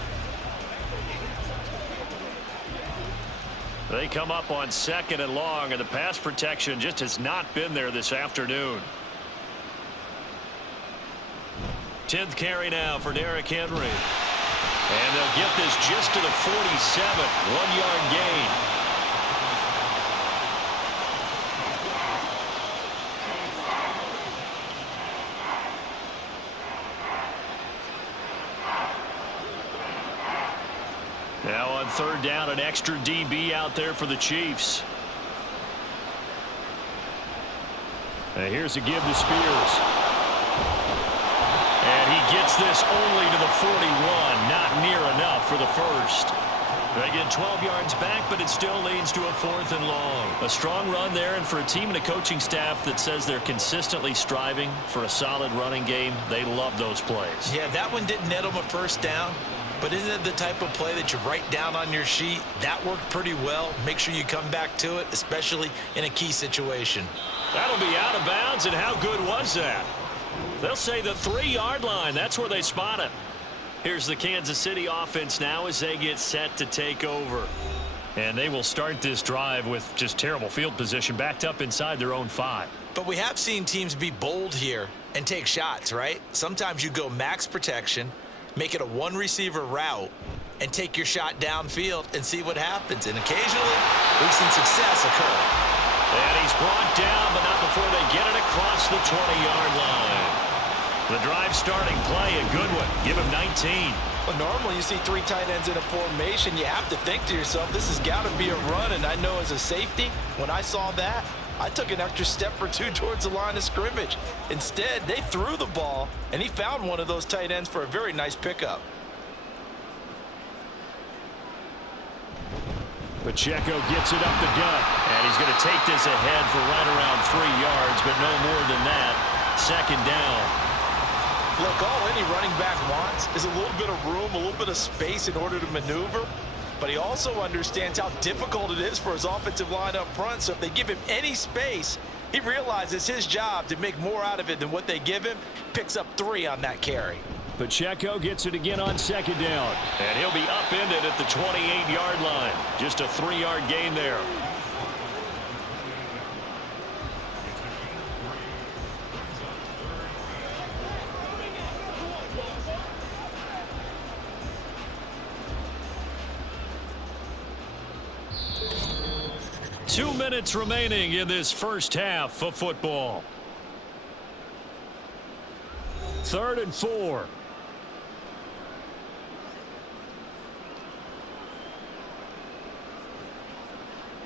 They come up on 2nd and long, and the pass protection just has not been there this afternoon. 10th carry now for Derrick Henry. And they'll get this just to the 47. 1-yard gain. Now on 3rd down, an extra DB out there for the Chiefs. And here's a give to Spears. And he gets this only to the 41. Not near enough for the first. They get 12 yards back, but it still leads to a 4th and long. A strong run there, and for a team and a coaching staff that says they're consistently striving for a solid running game, they love those plays. Yeah, that one didn't net them a first down. But isn't it the type of play that you write down on your sheet? That worked pretty well. Make sure you come back to it, especially in a key situation. That'll be out of bounds, and how good was that? They'll say the 3-yard line. That's where they spot it. Here's the Kansas City offense now as they get set to take over. And they will start this drive with just terrible field position, backed up inside their own 5. But we have seen teams be bold here and take shots, right? Sometimes you go max protection. make it a one-receiver route, and take your shot downfield and see what happens. And occasionally, we've seen success occur. And he's brought down, but not before they get it across the 20-yard line. The drive starting play, a good one. Give him 19. Well, normally you see 3 tight ends in a formation. You have to think to yourself, this has got to be a run. And I know as a safety, when I saw that, I took an extra step or 2 towards the line of scrimmage. Instead, they threw the ball, and he found one of those tight ends for a very nice pickup. Pacheco gets it up the gut, and he's going to take this ahead for right around 3 yards, but no more than that. Second down. Look, all any running back wants is a little bit of room, a little bit of space in order to maneuver, but he also understands how difficult it is for his offensive line up front, so if they give him any space, he realizes his job to make more out of it than what they give him, picks up 3 on that carry. Pacheco gets it again on second down, and he'll be upended at the 28-yard line. Just a 3-yard gain there. Two minutes remaining in this first half of football. 3rd and 4.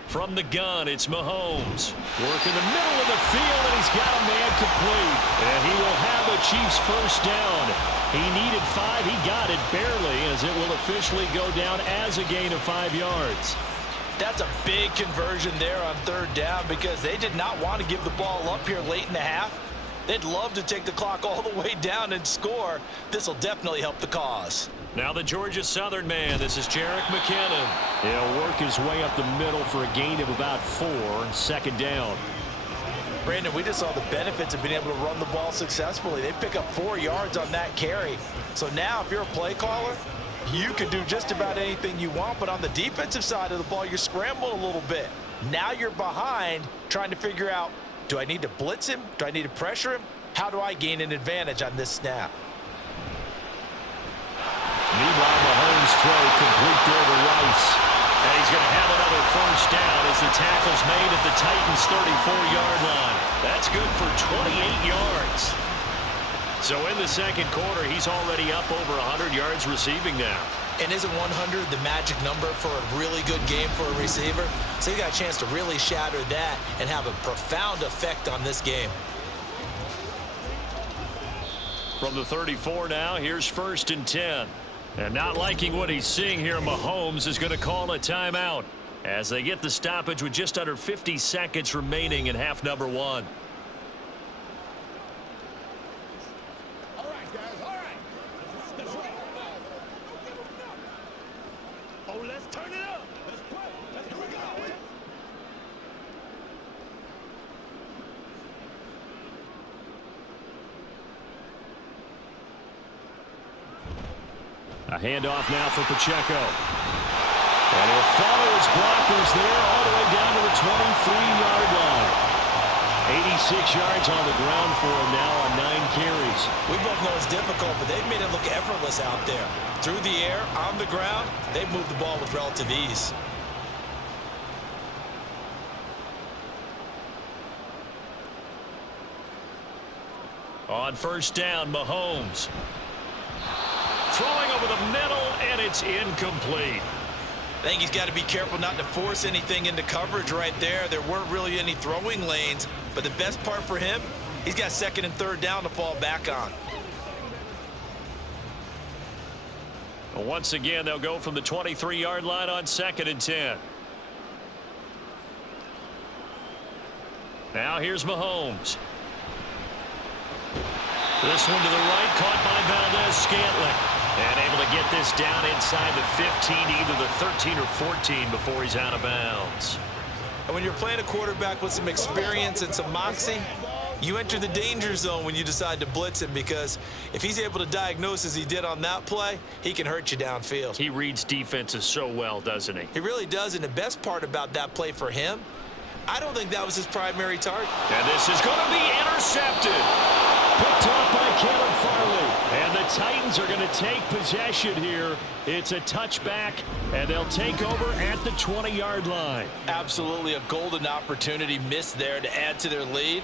From the gun, it's Mahomes. Work in the middle of the field, and he's got a man complete. And he will have the Chiefs first down. He needed 5. He got it barely, as it will officially go down as a gain of 5 yards. That's a big conversion there on 3rd down because they did not want to give the ball up here late in the half. They'd love to take the clock all the way down and score. This will definitely help the cause. Now the Georgia Southern man, this is Jerick McKinnon. He'll work his way up the middle for a gain of about 4, 2nd down. Brandon, we just saw the benefits of being able to run the ball successfully. They pick up 4 yards on that carry. So now if you're a play caller, you can do just about anything you want, but on the defensive side of the ball, you're scrambling a little bit. Now you're behind trying to figure out, do I need to blitz him? Do I need to pressure him? How do I gain an advantage on this snap? Meanwhile, Mahomes' throw complete there to Rice. And he's going to have another first down as the tackle's made at the Titans' 34-yard line. That's good for 28 yards. So in the second quarter, he's already up over 100 yards receiving now. And isn't 100 the magic number for a really good game for a receiver? So you got a chance to really shatter that and have a profound effect on this game. From the 34 now, here's 1st and 10. And not liking what he's seeing here, Mahomes is going to call a timeout as they get the stoppage with just under 50 seconds remaining in half number 1. A handoff now for Pacheco. And he'll follow his blockers there all the way down to the 23-yard line. 86 yards on the ground for him now on 9 carries. We both know it's difficult, but they've made it look effortless out there. Through the air, on the ground, they've moved the ball with relative ease. On first down, Mahomes. Throwing over the middle, and it's incomplete. I think he's got to be careful not to force anything into coverage right there. There weren't really any throwing lanes, but the best part for him, he's got 2nd and 3rd down to fall back on. Once again, they'll go from the 23-yard line on 2nd and 10. Now here's Mahomes. This one to the right, caught by Valdez-Scantling. And able to get this down inside the 15, either the 13 or 14 before he's out of bounds. And when you're playing a quarterback with some experience and some moxie, you enter the danger zone when you decide to blitz him, because if he's able to diagnose as he did on that play, he can hurt you downfield. He reads defenses so well, doesn't he? He really does, and the best part about that play for him, I don't think that was his primary target. And this is going to be intercepted. Picked off by Caleb Farley. And the Titans Titans are going to take possession here. It's a touchback, and they'll take over at the 20-yard line. Absolutely a golden opportunity missed there to add to their lead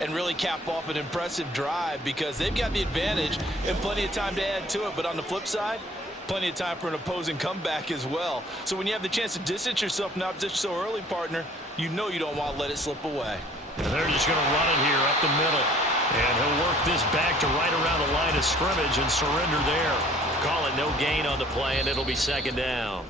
and really cap off an impressive drive because they've got the advantage and plenty of time to add to it. But on the flip side, plenty of time for an opposing comeback as well. So when you have the chance to distance yourself from opposition so early, partner, you know you don't want to let it slip away. And they're just going to run it here up the middle. And he'll work this back to right around the line of scrimmage and surrender there. Call it no gain on the play, and it'll be second down.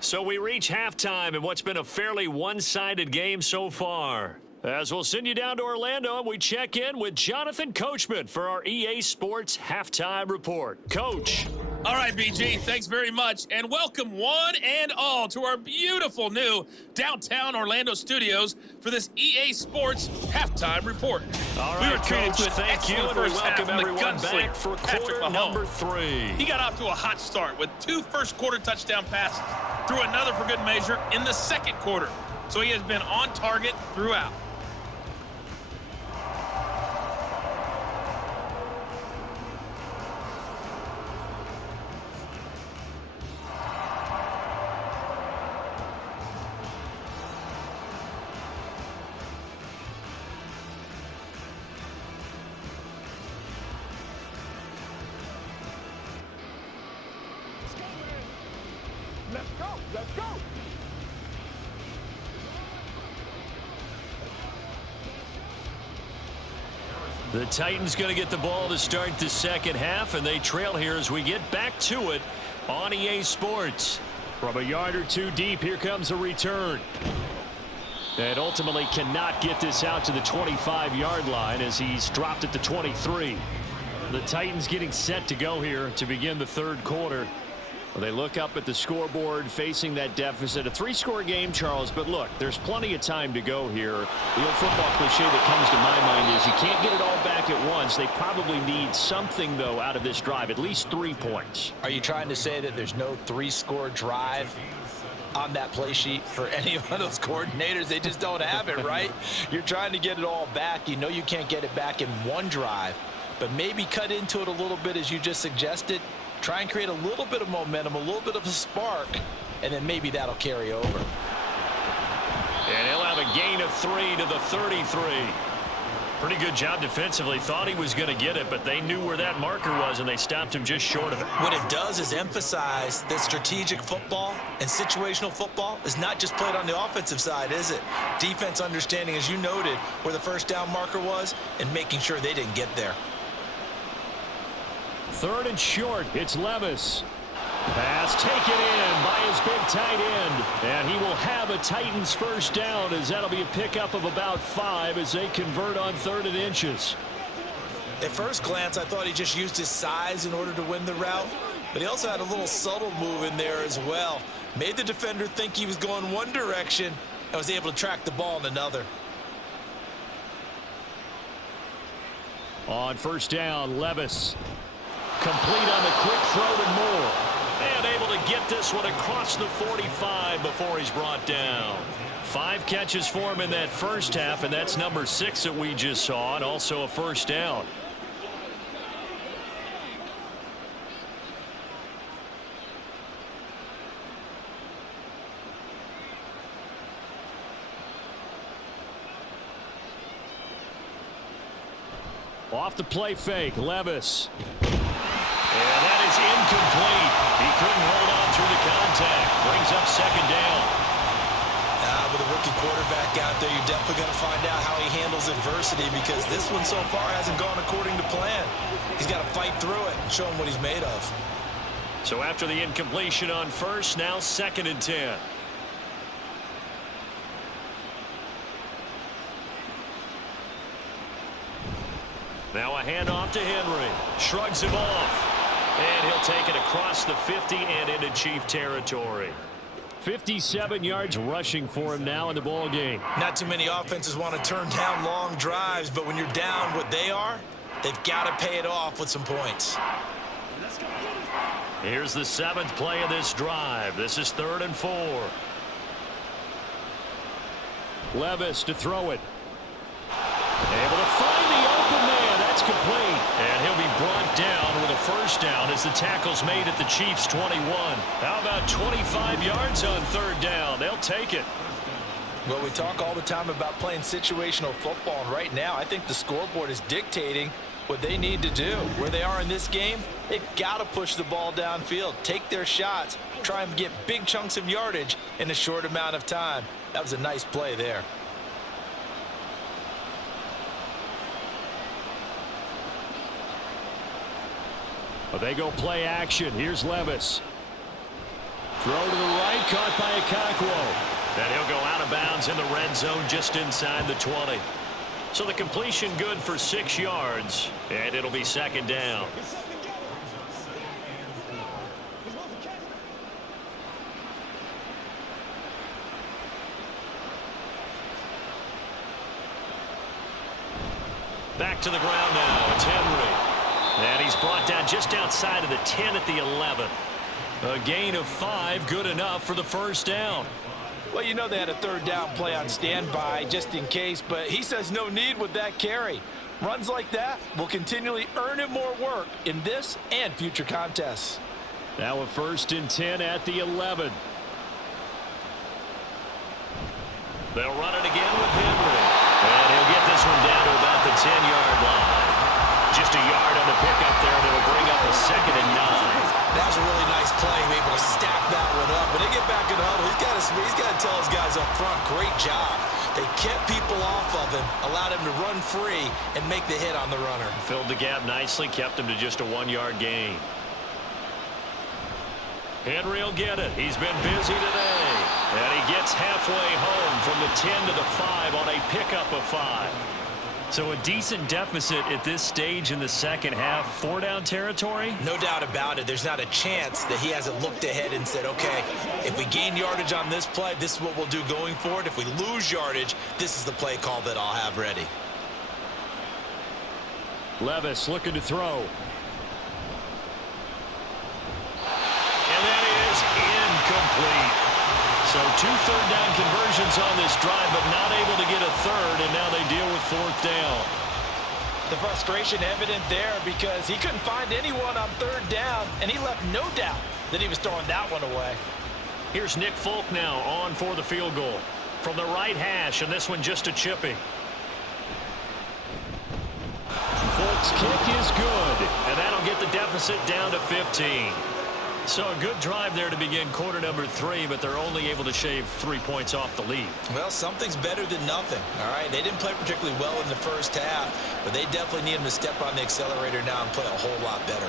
So we reach halftime in what's been a fairly one-sided game so far. As we'll send you down to Orlando, and we check in with Jonathan Coachman for our EA Sports Halftime Report. Coach. All right, BG, thanks very much, and welcome one and all to our beautiful new downtown Orlando studios for this EA Sports Halftime Report. All right, we were treated Coach, to an thank you, excellent and we first half welcome from the everyone back for quarter number 3. He got off to a hot start with 2 first-quarter touchdown passes, threw another for good measure in the second quarter, so he has been on target throughout. The Titans going to get the ball to start the second half, and they trail here as we get back to it on EA Sports. From a yard or two deep, here comes a return. And ultimately cannot get this out to the 25-yard line as he's dropped at the 23. The Titans getting set to go here to begin the third quarter. They look up at the scoreboard facing that deficit. A 3-score game, Charles, but look, there's plenty of time to go here. The old football cliche that comes to my mind is you can't get it all back at once. They probably need something, though, out of this drive, at least 3 points. Are you trying to say that there's no 3-score drive on that play sheet for any of those coordinators? They just don't have it, right? You're trying to get it all back. You know you can't get it back in one drive, but maybe cut into it a little bit as you just suggested. Try and create a little bit of momentum, a little bit of a spark, and then maybe that'll carry over. And he'll have a gain of 3 to the 33. Pretty good job defensively. Thought he was going to get it, but they knew where that marker was, and they stopped him just short of it. What it does is emphasize that strategic football and situational football is not just played on the offensive side, is it? Defense understanding, as you noted, where the first down marker was and making sure they didn't get there. 3rd and short. It's Levis. Pass taken in by his big tight end. And he will have a Titans first down as that'll be a pickup of about 5 as they convert on 3rd and inches. At first glance, I thought he just used his size in order to win the route, but he also had a little subtle move in there as well. Made the defender think he was going one direction and was able to track the ball in another. On first down, Levis. Complete on the quick throw to Moore. And able to get this one across the 45 before he's brought down. 5 catches for him in that first half, and that's number 6 that we just saw, and also a first down. Off the play fake, Levis. And that is incomplete. He couldn't hold on through the contact. Brings up second down. With a rookie quarterback out there, you're definitely going to find out how he handles adversity because this one so far hasn't gone according to plan. He's got to fight through it and show him what he's made of. So after the incompletion on first, now 2nd and 10. Now a handoff to Henry. Shrugs him off. And he'll take it across the 50 and into Chief territory. 57 yards rushing for him now in the ball game. Not too many offenses want to turn down long drives, but when you're down what they are, they've got to pay it off with some points. Here's the 7th play of this drive. This is 3rd and 4. Levis to throw it. Able to find the open man. That's complete. And he'll be brought down with a first down as the tackle's made at the Chiefs' 21. How about 25 yards on third down? They'll take it. Well, we talk all the time about playing situational football, and right now I think the scoreboard is dictating what they need to do. Where they are in this game, they've got to push the ball downfield, take their shots, try and get big chunks of yardage in a short amount of time. That was a nice play there. Well, they go play action. Here's Levis. Throw to the right, caught by Okonkwo. And he'll go out of bounds in the red zone just inside the 20. So the completion good for 6 yards, and it'll be second down. Back to the ground now. It's Henry. And he's brought down just outside of the 10 at the 11. A gain of 5, good enough for the first down. Well, you know they had a third down play on standby just in case, but he says no need with that carry. Runs like that will continually earn him more work in this and future contests. Now a 1st and 10 at the 11. They'll run it again with Henry. And he'll get this one down to about the 10-yard line. Just a yard on the pickup there. They'll bring up a 2nd and 9. That was a really nice play, able to stack that one up. When they get back in the huddle, he's got to tell his guys up front, great job. They kept people off of him, allowed him to run free and make the hit on the runner. Filled the gap nicely, kept him to just a 1-yard gain. Henry will get it. He's been busy today. And he gets halfway home from the 10 to the 5 on a pickup of 5. So a decent deficit at this stage in the second half. 4-down territory? No doubt about it. There's not a chance that he hasn't looked ahead and said, okay, if we gain yardage on this play, this is what we'll do going forward. If we lose yardage, this is the play call that I'll have ready. Levis looking to throw. And that is incomplete. So 2 third-down conversions on this drive, but not able to get a third, and now they deal with 4th down. The frustration evident there because he couldn't find anyone on 3rd down, and he left no doubt that he was throwing that one away. Here's Nick Folk now on for the field goal. From the right hash, and this one just a chippy. Folk's kick is good, and that'll get the deficit down to 15. So a good drive there to begin quarter number 3, but they're only able to shave 3 points off the lead. Well, something's better than nothing, all right? They didn't play particularly well in the first half, but they definitely need him to step on the accelerator now and play a whole lot better.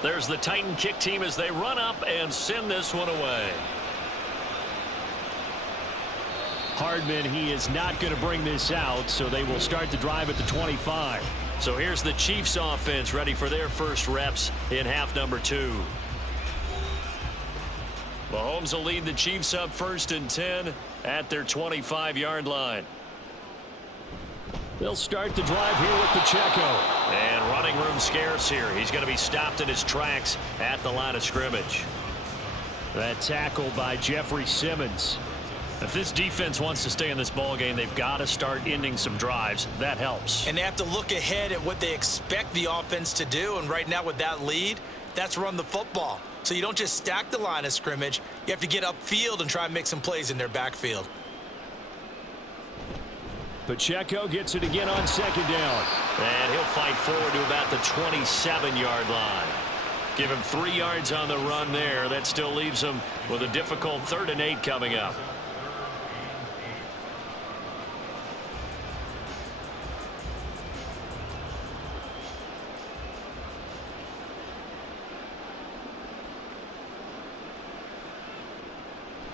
There's the Titan kick team as they run up and send this one away. Hardman, he is not going to bring this out, so they will start the drive at the 25. So here's the Chiefs offense ready for their first reps in half number 2. Mahomes will lead the Chiefs up 1st and 10 at their 25-yard line. They'll start the drive here with Pacheco. And running room scarce here. He's going to be stopped in his tracks at the line of scrimmage. That tackle by Jeffrey Simmons. If this defense wants to stay in this ballgame, they've got to start ending some drives. That helps. And they have to look ahead at what they expect the offense to do. And right now with that lead, that's run the football. So you don't just stack the line of scrimmage. You have to get upfield and try and make some plays in their backfield. Pacheco gets it again on 2nd down. And he'll fight forward to about the 27-yard line. Give him 3 yards on the run there. That still leaves him with a difficult 3rd and 8 coming up.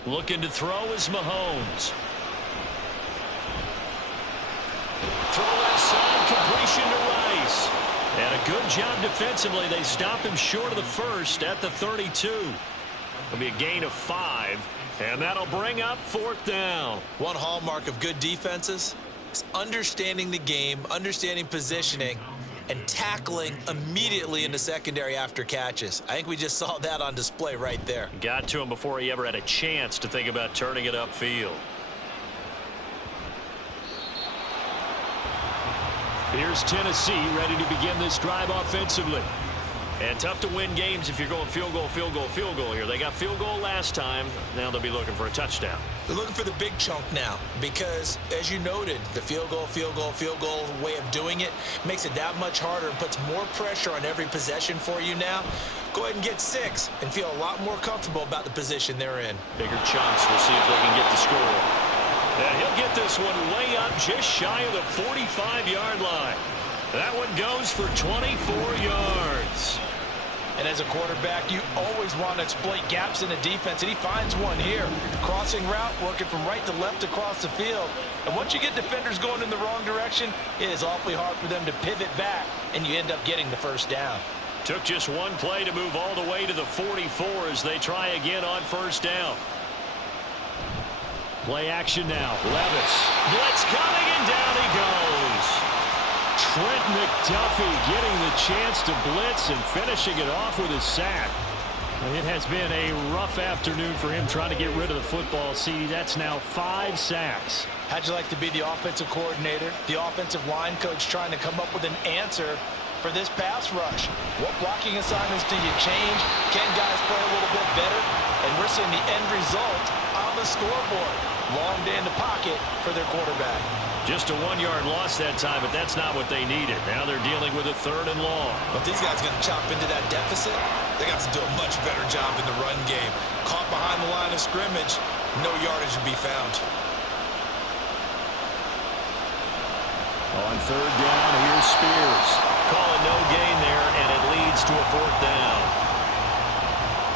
Looking to throw is Mahomes. Throw left side, completion to Rice. And a good job defensively. They stop him short of the 1st at the 32. It'll be a gain of 5, and that'll bring up 4th down. One hallmark of good defenses is understanding the game, understanding positioning, and tackling immediately in the secondary after catches. I think we just saw that on display right there. Got to him before he ever had a chance to think about turning it upfield. Here's Tennessee ready to begin this drive offensively. And tough to win games if you're going field goal, field goal, field goal here. They got field goal last time. Now they'll be looking for a touchdown. They're looking for the big chunk now because, as you noted, the field goal way of doing it makes it that much harder and puts more pressure on every possession for you now. Go ahead and get 6 and feel a lot more comfortable about the position they're in. Bigger chunks. We'll see if they can get the score. And he'll get this one way up just shy of the 45-yard line. That one goes for 24 yards. And as a quarterback, you always want to exploit gaps in the defense, and he finds one here. Crossing route, working from right to left across the field. And once you get defenders going in the wrong direction, it is awfully hard for them to pivot back, and you end up getting the first down. Took just one play to move all the way to the 44 as they try again on first down. Play action now. Levis. Blitz coming, and down he goes. Trent McDuffie getting the chance to blitz and finishing it off with his sack. It has been a rough afternoon for him trying to get rid of the football. See, that's now 5 sacks. How'd you like to be the offensive coordinator, the offensive line coach trying to come up with an answer for this pass rush? What blocking assignments do you change? Can guys play a little bit better? And we're seeing the end result on the scoreboard. Long day in the pocket for their quarterback. Just a 1-yard loss that time, but that's not what they needed. Now they're dealing with a 3rd and long. But these guys are going to chop into that deficit. They got to do a much better job in the run game. Caught behind the line of scrimmage, no yardage to be found. On 3rd down, here's Spears. Call it no gain there, and it leads to a 4th down.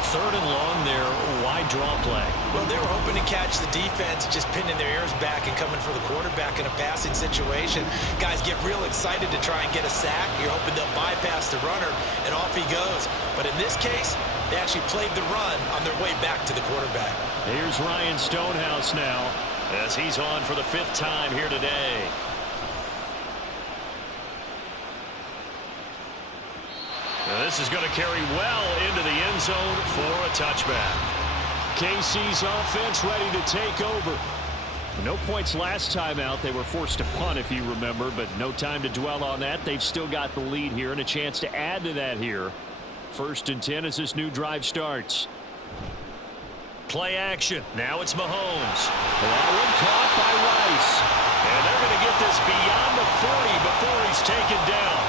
3rd and long there, wide draw play. Well, they were hoping to catch the defense, just pinning their ears back and coming for the quarterback in a passing situation. Guys get real excited to try and get a sack. You're hoping they'll bypass the runner, and off he goes. But in this case, they actually played the run on their way back to the quarterback. Here's Ryan Stonehouse now, as he's on for the 5th time here today. Now this is going to carry well into the end zone for a touchback. KC's offense ready to take over. No points last time out. They were forced to punt, if you remember, but no time to dwell on that. They've still got the lead here and a chance to add to that here. 1st and 10 as this new drive starts. Play action. Now it's Mahomes. That one caught by Rice. And they're going to get this beyond the 40 before he's taken down.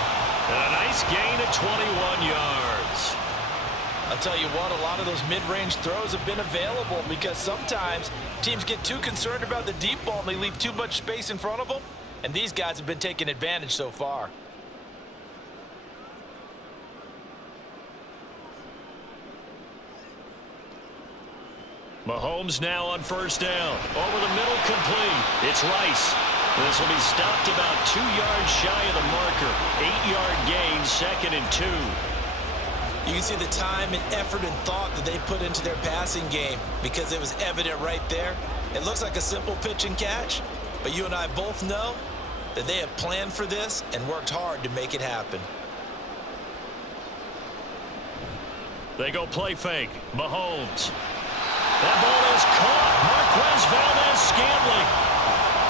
And a nice gain of 21 yards. I'll tell you what, a lot of those mid-range throws have been available because sometimes teams get too concerned about the deep ball and they leave too much space in front of them. And these guys have been taking advantage so far. Mahomes now on 1st down. Over the middle, complete. It's Rice. This will be stopped about 2 yards shy of the marker. 8-yard gain, 2nd and 2. You can see the time and effort and thought that they put into their passing game because it was evident right there. It looks like a simple pitch and catch, but you and I both know that they have planned for this and worked hard to make it happen. They go play fake. Mahomes. That ball is caught. Marquez Valdez-Scantling.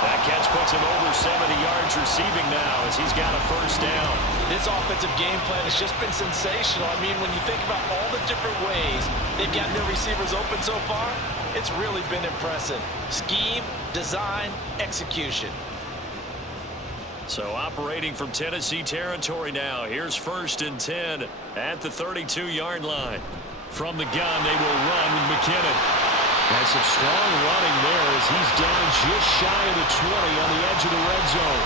That catch puts him over 70 yards receiving now as he's got a 1st down. This offensive game plan has just been sensational. I mean, when you think about all the different ways they've gotten their receivers open so far, it's really been impressive. Scheme, design, execution. So operating from Tennessee territory now. Here's 1st and 10 at the 32-yard line. From the gun, they will run with McKinnon. That's some strong running there as he's down just shy of the 20 on the edge of the red zone.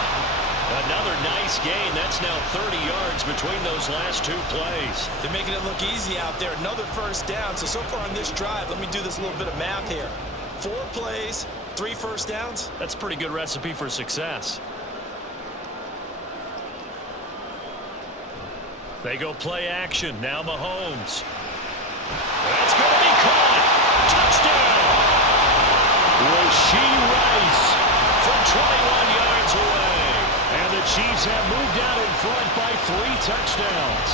Another nice gain. That's now 30 yards between those last 2 plays. They're making it look easy out there. Another 1st down. So far on this drive, let me do this little bit of math here. 4 plays, 3 1st downs. That's a pretty good recipe for success. They go play action. Now Mahomes. That's going to be caught. Chiefs have moved out in front by 3 touchdowns.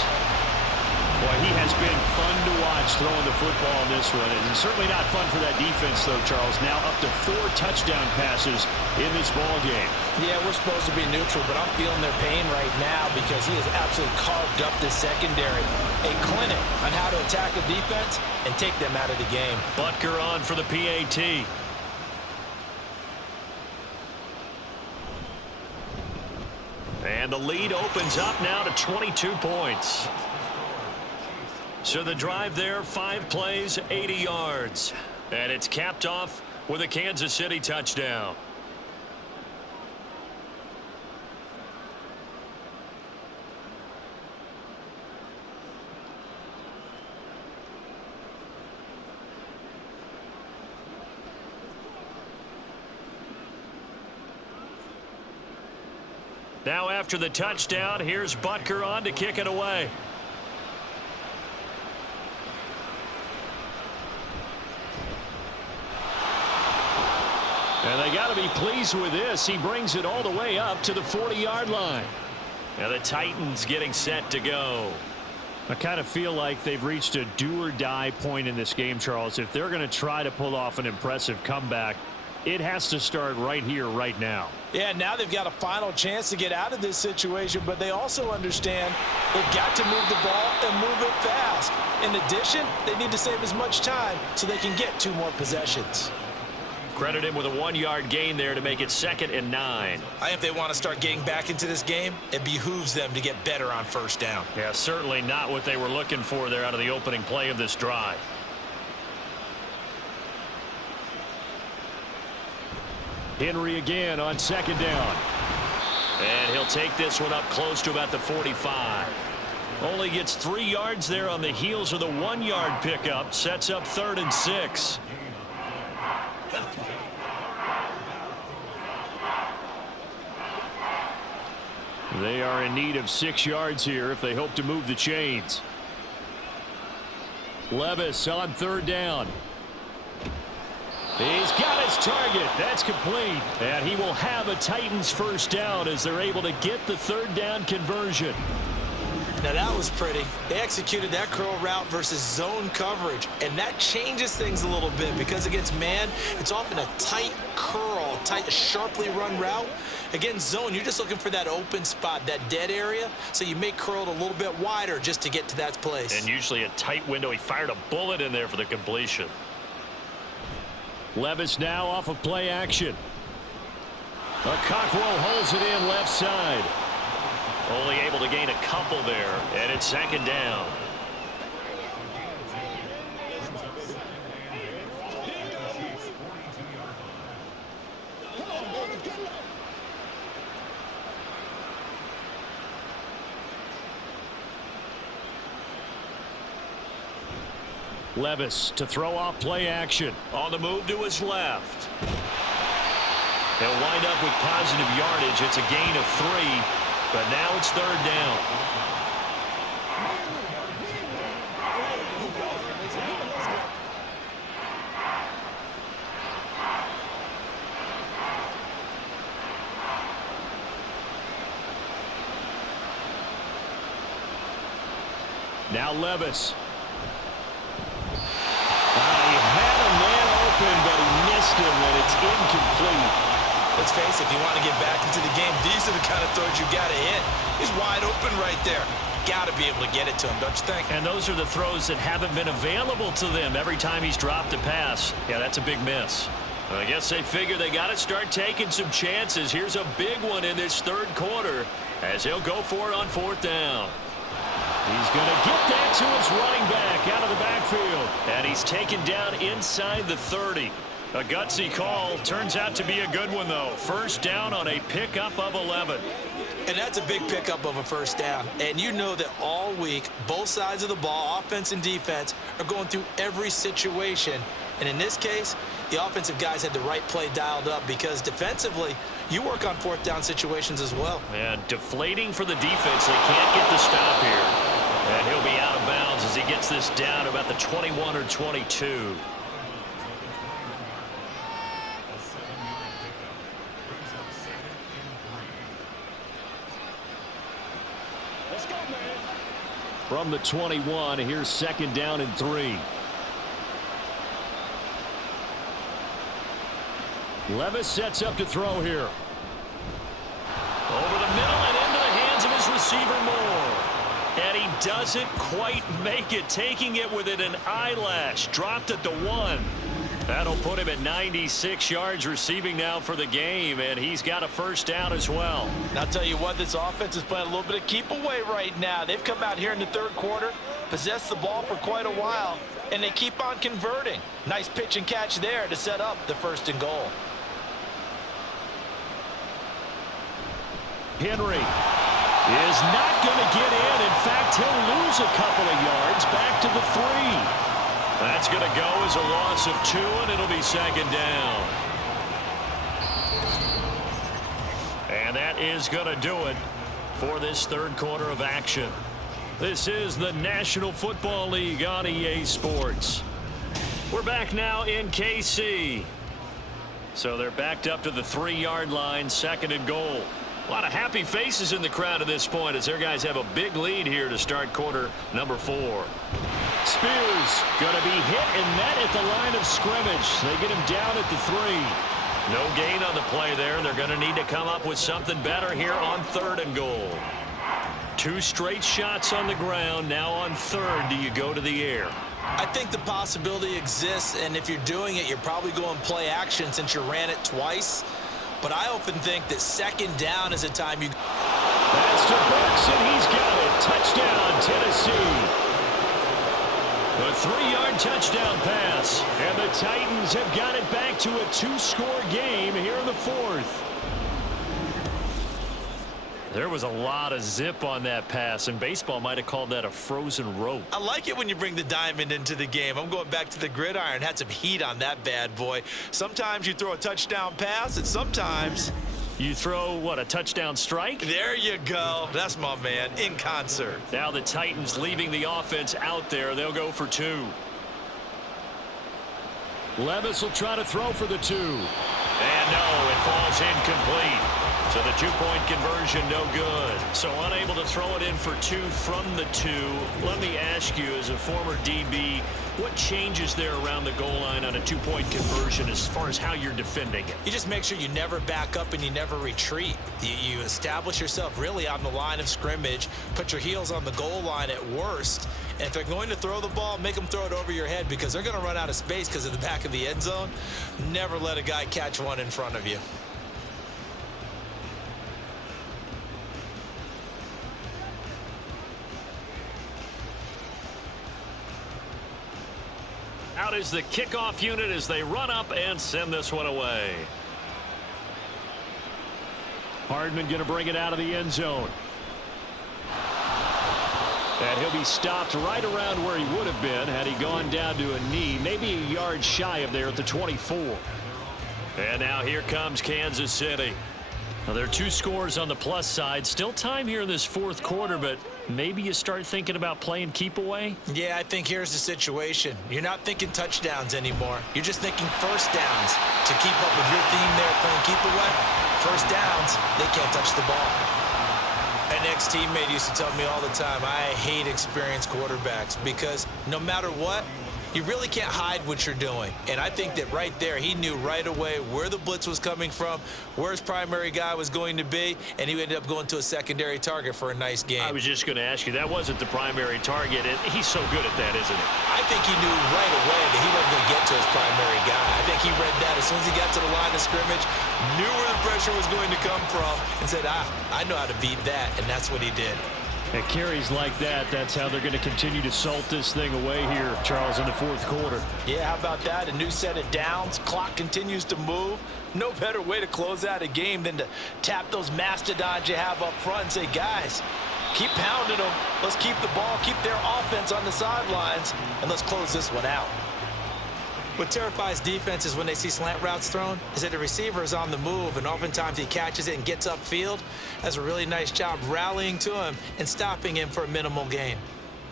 Boy, he has been fun to watch throwing the football in this one. It's certainly not fun for that defense, though, Charles. Now up to 4 touchdown passes in this ball game. Yeah, we're supposed to be neutral, but I'm feeling their pain right now because he has absolutely carved up this secondary. A clinic on how to attack a defense and take them out of the game. Butker on for the PAT. And the lead opens up now to 22 points. So the drive there, 5 plays, 80 yards. And it's capped off with a Kansas City touchdown. Now after the touchdown, here's Butker on to kick it away. And they got to be pleased with this. He brings it all the way up to the 40-yard line. Now the Titans getting set to go. I kind of feel like they've reached a do-or-die point in this game, Charles. If they're going to try to pull off an impressive comeback, it has to start right here, right now. Yeah, now they've got a final chance to get out of this situation, but they also understand they've got to move the ball and move it fast. In addition, they need to save as much time so they can get 2 more possessions. Credit him with a 1-yard gain there to make it 2nd and 9. If they want to start getting back into this game, it behooves them to get better on first down. Yeah, certainly not what they were looking for there out of the opening play of this drive. Henry again on 2nd down. And he'll take this one up close to about the 45. Only gets 3 yards there on the heels of the 1-yard pickup. Sets up 3rd and 6. They are in need of 6 yards here if they hope to move the chains. Levis on 3rd down. He's got his target. That's complete. And he will have a Titans first down as they're able to get the 3rd down conversion. Now that was pretty. They executed that curl route versus zone coverage, and that changes things a little bit because against man, it's often a tight curl, tight, sharply run route. Against zone, you're just looking for that open spot, that dead area, so you make curl a little bit wider just to get to that place. And usually a tight window. He fired a bullet in there for the completion. Levis now off of play action. A Cockrell holds it in left side. Only able to gain a couple there, and it's 2nd down. Levis to throw off play action. On the move to his left. They'll wind up with positive yardage. It's a gain of 3, but now it's 3rd down. Now Levis. He had a man open, but he missed him, and it's incomplete. Let's face it, if you want to get back into the game, these are the kind of throws you got to hit. He's wide open right there. Got to be able to get it to him, don't you think? And those are the throws that haven't been available to them every time he's dropped a pass. Yeah, that's a big miss. I guess they figure they got to start taking some chances. Here's a big one in this 3rd quarter as he'll go for it on 4th down. He's going to get that to his running back out of the backfield. And he's taken down inside the 30. A gutsy call. Turns out to be a good one, though. First down on a pickup of 11. And that's a big pickup of a first down. And you know that all week, both sides of the ball, offense and defense, are going through every situation. And in this case, the offensive guys had the right play dialed up because defensively, you work on 4th down situations as well. And deflating for the defense. They can't get the stop here. And he'll be out of bounds as he gets this down about the 21 or 22. From the 21, here's 2nd down and 3. Levis sets up to throw here. Over the middle and into the hands of his receiver Moore. And he doesn't quite make it, taking it within an eyelash. Dropped at the 1. That'll put him at 96 yards receiving now for the game, and he's got a 1st down as well. And I'll tell you what, this offense is playing a little bit of keep away right now. They've come out here in the 3rd quarter, possessed the ball for quite a while, and they keep on converting. Nice pitch and catch there to set up the 1st and goal. Henry is not going to get in. In fact, he'll lose a couple of yards back to the 3. That's going to go as a loss of 2, and it'll be 2nd down. And that is going to do it for this 3rd quarter of action. This is the National Football League on EA Sports. We're back now in KC. So they're backed up to the 3-yard line, 2nd and goal. A lot of happy faces in the crowd at this point as their guys have a big lead here to start quarter number 4. Spears going to be hit and met at the line of scrimmage. They get him down at the 3. No gain on the play there. They're going to need to come up with something better here on 3rd and goal. 2 straight shots on the ground. Now on 3rd, do you go to the air? I think the possibility exists, and if you're doing it, you're probably going play action since you ran it twice. But I often think that 2nd down is a time you... That's to Burks, and he's got it. Touchdown, Tennessee. A 3-yard touchdown pass. And the Titans have got it back to a 2-score game here in the 4th. There was a lot of zip on that pass, and baseball might have called that a frozen rope. I like it when you bring the diamond into the game. I'm going back to the gridiron. Had some heat on that bad boy. Sometimes you throw a touchdown pass, and sometimes... You throw, what, a touchdown strike? There you go. That's my man, in concert. Now the Titans leaving the offense out there. They'll go for 2. Levis will try to throw for the 2. And no, it falls incomplete. So the 2-point conversion no good. So unable to throw it in for 2 from the 2. Let me ask you, as a former DB, what changes there around the goal line on a 2-point conversion as far as how you're defending it? You just make sure you never back up and you never retreat. You establish yourself really on the line of scrimmage, put your heels on the goal line at worst, and if they're going to throw the ball, make them throw it over your head because they're going to run out of space because of the back of the end zone. Never let a guy catch one in front of you. Out is the kickoff unit as they run up and send this one away. Hardman going to bring it out of the end zone. And he'll be stopped right around where he would have been had he gone down to a knee, maybe a yard shy of there at the 24. And now here comes Kansas City. Now there are 2 scores on the plus side. Still time here in this 4th quarter, but maybe you start thinking about playing keep away? Yeah, I think here's the situation. You're not thinking touchdowns anymore. You're just thinking 1st downs to keep up with your theme there playing keep away. 1st downs, they can't touch the ball. An ex-teammate used to tell me all the time, I hate experienced quarterbacks because no matter what, you really can't hide what you're doing. And I think that right there, he knew right away where the blitz was coming from, where his primary guy was going to be, and he ended up going to a secondary target for a nice game. I was just going to ask you, that wasn't the primary target. He's so good at that, isn't he? I think he knew right away that he wasn't going to get to his primary guy. I think he read that as soon as he got to the line of scrimmage, knew where the pressure was going to come from, and said, I know how to beat that, and that's what he did. At carries like that, that's how they're going to continue to salt this thing away here, Charles, in the 4th quarter. Yeah, how about that? A new set of downs. Clock continues to move. No better way to close out a game than to tap those mastodons you have up front and say, guys, keep pounding them. Let's keep the ball, keep their offense on the sidelines, and let's close this one out. What terrifies defenses when they see slant routes thrown is that the receiver is on the move, and oftentimes he catches it and gets upfield. Does a really nice job rallying to him and stopping him for a minimal gain.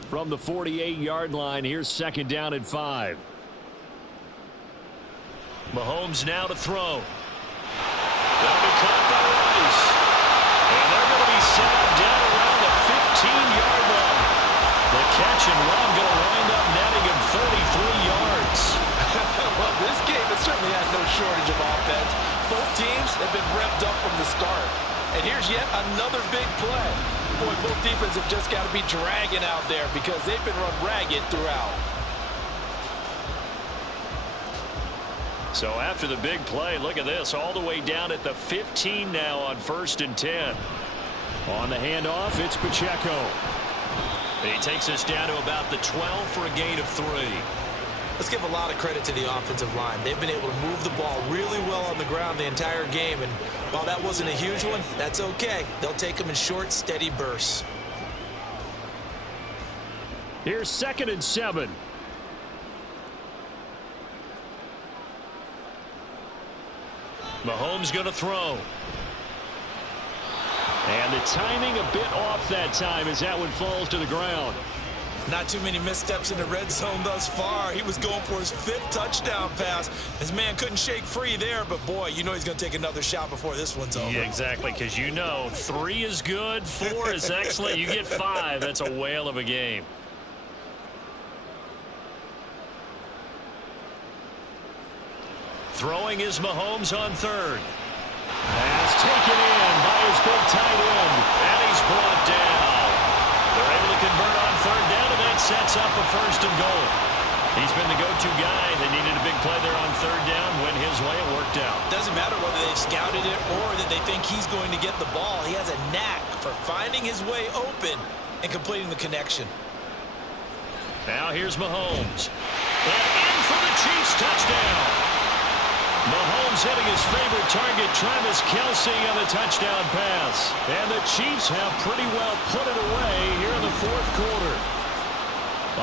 From the 48-yard line, here's 2nd down and 5. Mahomes now to throw. That'll be caught by Rice. And they're going to be set up down around the 15-yard line. catch and run, going to wind up netting him 33 yards. Well, this game has certainly had no shortage of offense. Both teams have been revved up from the start. And here's yet another big play. Boy, both defenses have just got to be dragging out there because they've been run ragged throughout. So after the big play, look at this, all the way down at the 15 now on 1st and 10. On the handoff, it's Pacheco. He takes us down to about the 12 for a gain of 3. Let's give a lot of credit to the offensive line. They've been able to move the ball really well on the ground the entire game, and while that wasn't a huge one, that's okay. They'll take them in short, steady bursts. Here's 2nd and 7. Mahomes going to throw. And the timing a bit off that time as that one falls to the ground. Not too many missteps in the red zone thus far. He was going for his 5th touchdown pass. His man couldn't shake free there, but boy, you know he's going to take another shot before this one's over. Yeah, exactly, because you know 3 is good, 4 is excellent. You get 5. That's a whale of a game. Throwing is Mahomes on 3rd. Pass taken in by his big tight end, and he's brought down. They're able to convert on 3rd down, and that sets up a 1st and goal. He's been the go-to guy. They needed a big play there on 3rd down. Went his way, it worked out. Doesn't matter whether they've scouted it or that they think he's going to get the ball. He has a knack for finding his way open and completing the connection. Now here's Mahomes. And in for the Chiefs touchdown. Mahomes hitting his favorite target, Travis Kelce, on the touchdown pass. And the Chiefs have pretty well put it away here in the 4th quarter.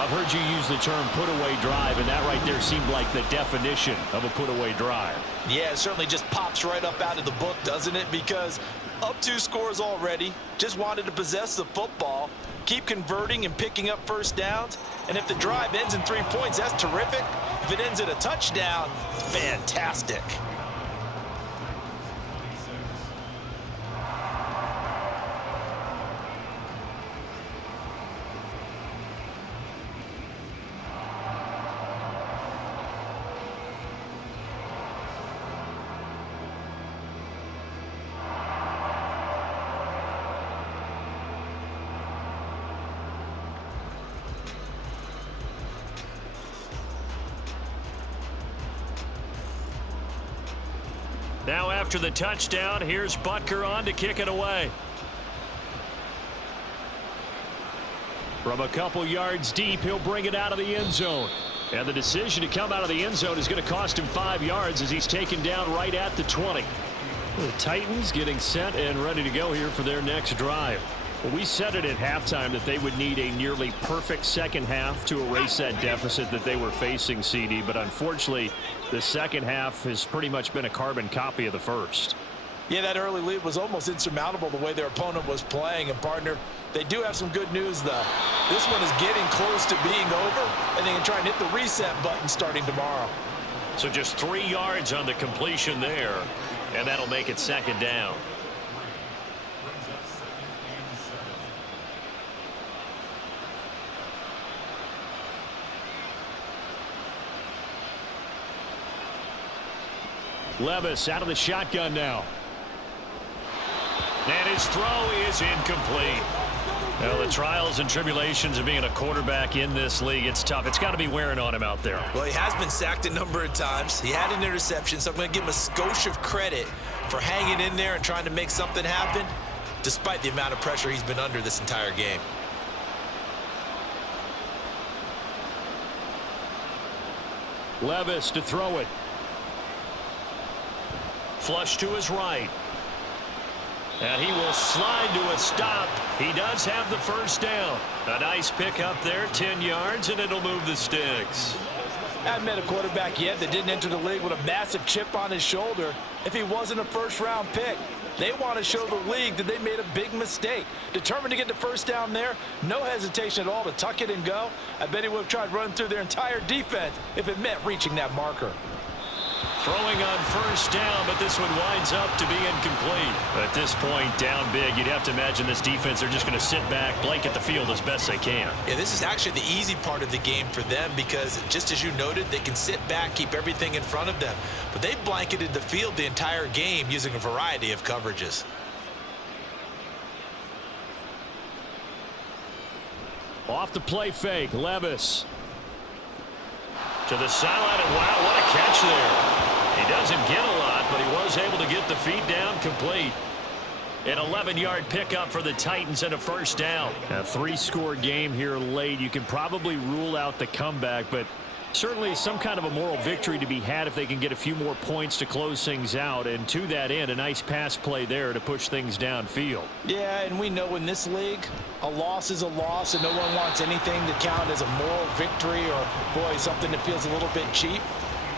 I've heard you use the term put-away drive, and that right there seemed like the definition of a put-away drive. Yeah, it certainly just pops right up out of the book, doesn't it? Because up 2 scores already, just wanted to possess the football, keep converting and picking up 1st downs. And if the drive ends in 3 points, that's terrific. If it ends in a touchdown, fantastic. Now after the touchdown, here's Butker on to kick it away. From a couple yards deep, he'll bring it out of the end zone. And the decision to come out of the end zone is going to cost him 5 yards as he's taken down right at the 20. The Titans getting set and ready to go here for their next drive. Well, we said it at halftime that they would need a nearly perfect second half to erase that deficit that they were facing, CD. But unfortunately, the second half has pretty much been a carbon copy of the first. Yeah, that early lead was almost insurmountable the way their opponent was playing. And, partner, they do have some good news, though. This one is getting close to being over, and they can try and hit the reset button starting tomorrow. So just 3 yards on the completion there, and that'll make it 2nd down. Levis out of the shotgun now. And his throw is incomplete. Well, the trials and tribulations of being a quarterback in this league, it's tough. It's got to be wearing on him out there. Well, he has been sacked a number of times. He had an interception, so I'm going to give him a skosh of credit for hanging in there and trying to make something happen, despite the amount of pressure he's been under this entire game. Levis to throw it. Flush to his right. And he will slide to a stop. He does have the 1st down. A nice pickup there, 10 yards, and it'll move the sticks. I haven't met a quarterback yet that didn't enter the league with a massive chip on his shoulder if he wasn't a 1st-round pick. They want to show the league that they made a big mistake. Determined to get the 1st down there, no hesitation at all to tuck it and go. I bet he would have tried running through their entire defense if it meant reaching that marker. Throwing on first down, but this one winds up to be incomplete. At this point, down big, you'd have to imagine this defense, they're just going to sit back, blanket the field as best they can. Yeah, this is actually the easy part of the game for them because, just as you noted, they can sit back, keep everything in front of them. But they've blanketed the field the entire game using a variety of coverages. Off the play fake, Levis. To the sideline, and wow, what a catch there. He doesn't get a lot, but he was able to get the feed down complete. An 11-yard pickup for the Titans and a first down. A 3-score game here late. You can probably rule out the comeback, but certainly some kind of a moral victory to be had if they can get a few more points to close things out. And to that end, a nice pass play there to push things downfield. Yeah, and we know in this league, a loss is a loss, and no one wants anything to count as a moral victory or, boy, something that feels a little bit cheap.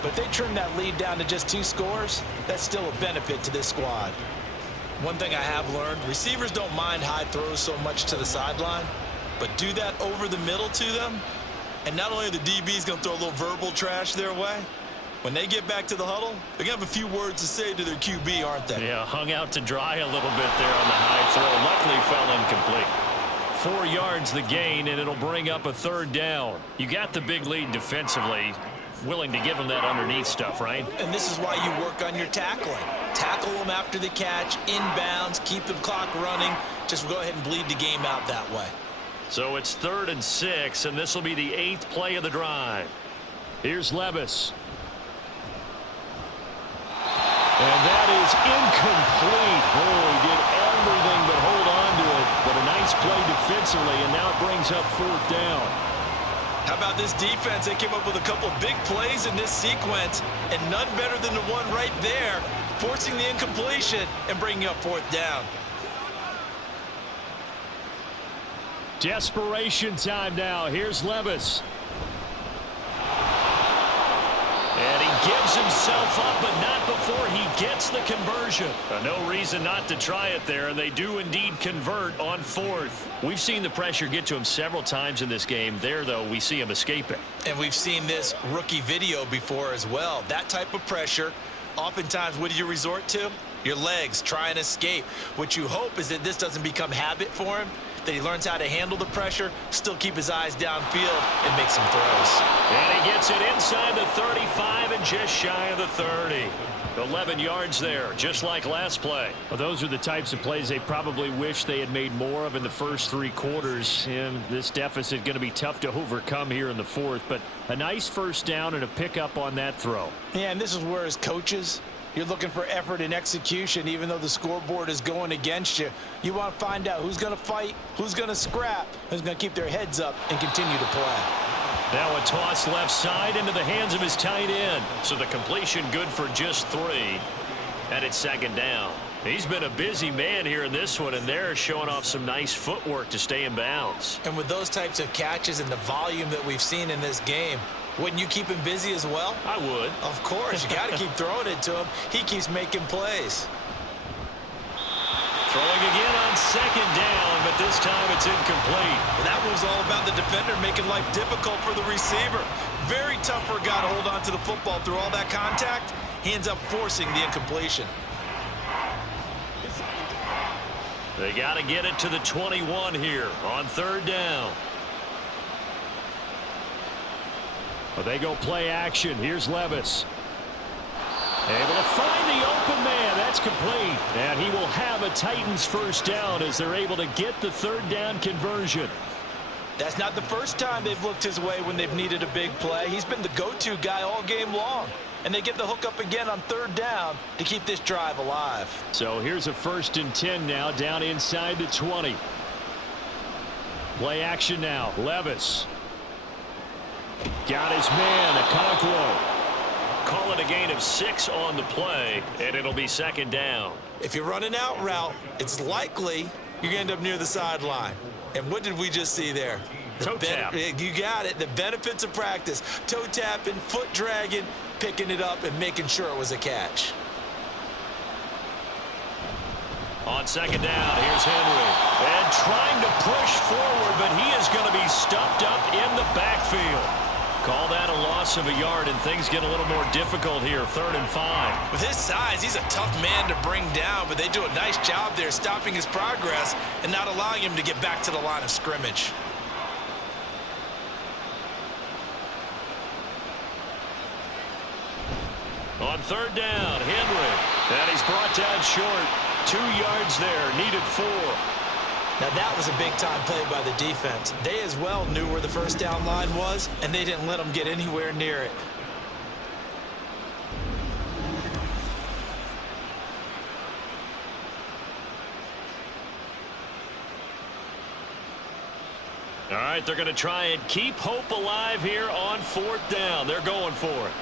But if they trim that lead down to just 2 scores, that's still a benefit to this squad. One thing I have learned, receivers don't mind high throws so much to the sideline, but do that over the middle to them, and not only are the DBs going to throw a little verbal trash their way, when they get back to the huddle, they're going to have a few words to say to their QB, aren't they? Yeah, hung out to dry a little bit there on the high throw. Luckily fell incomplete. 4 yards the gain, and it'll bring up a third down. You got the big lead defensively. Willing to give them that underneath stuff, right? And this is why you work on your tackling. Tackle them after the catch, inbounds, keep the clock running. Just go ahead and bleed the game out that way. So it's 3rd and 6, and this will be the 8th play of the drive. Here's Levis. And that is incomplete. Oh, he did everything but hold on to it. But a nice play defensively, and now it brings up 4th down. How about this defense? They came up with a couple big plays in this sequence, and none better than the one right there, forcing the incompletion and bringing up 4th down. Desperation time now. Here's Levis. And he gives himself up, but not before he gets the conversion. No reason not to try it there, and they do indeed convert on 4th. We've seen the pressure get to him several times in this game. There, though, we see him escaping. And we've seen this rookie video before as well. That type of pressure, oftentimes, what do you resort to? Your legs, try and escape. What you hope is that this doesn't become habit for him, that he learns how to handle the pressure, still keep his eyes downfield, and make some throws. And he gets it inside the 35 and just shy of the 30. 11 yards there, just like last play. Well, those are the types of plays they probably wish they had made more of in the first 3 quarters. And this deficit going to be tough to overcome here in the 4th. But a nice first down and a pickup on that throw. Yeah, and this is where, as coaches, you're looking for effort and execution. Even though the scoreboard is going against you, you want to find out who's going to fight, who's going to scrap, who's going to keep their heads up and continue to play. Now a toss left side into the hands of his tight end. So the completion good for just 3. And it's 2nd down. He's been a busy man here in this one, and they're showing off some nice footwork to stay in bounds. And with those types of catches and the volume that we've seen in this game, wouldn't you keep him busy as well? I would. Of course. You got to keep throwing it to him. He keeps making plays. Throwing again on 2nd down, but this time it's incomplete. Well, that was all about the defender making life difficult for the receiver. Very tough for a guy to hold on to the football through all that contact. He ends up forcing the incompletion. They got to get it to the 21 here on 3rd down. Well, they go play action. Here's Levis. Able to find the open man. That's complete. And he will have a Titans first down as they're able to get the 3rd down conversion. That's not the first time they've looked his way when they've needed a big play. He's been the go-to guy all game long. And they get the hook up again on 3rd down to keep this drive alive. So here's a 1st and 10 now down inside the 20. Play action now. Levis. Got his man, Okonkwo. Call it a gain of 6 on the play, and it'll be 2nd down. If you're running out route, it's likely you're going to end up near the sideline. And what did we just see there? Toe tap. You got it. The benefits of practice. Toe tapping, foot dragging, picking it up, and making sure it was a catch. On 2nd down, here's Henry. And trying to push forward, but he is going to be stuffed up in the backfield. Call that a loss of a yard, and things get a little more difficult here, 3rd and 5. With his size, he's a tough man to bring down, but they do a nice job there stopping his progress and not allowing him to get back to the line of scrimmage. On 3rd down, Henry. And he's brought down short. 2 yards there, needed 4. Now that was a big-time play by the defense. They as well knew where the first down line was, and they didn't let them get anywhere near it. All right, they're going to try and keep hope alive here on 4th down. They're going for it.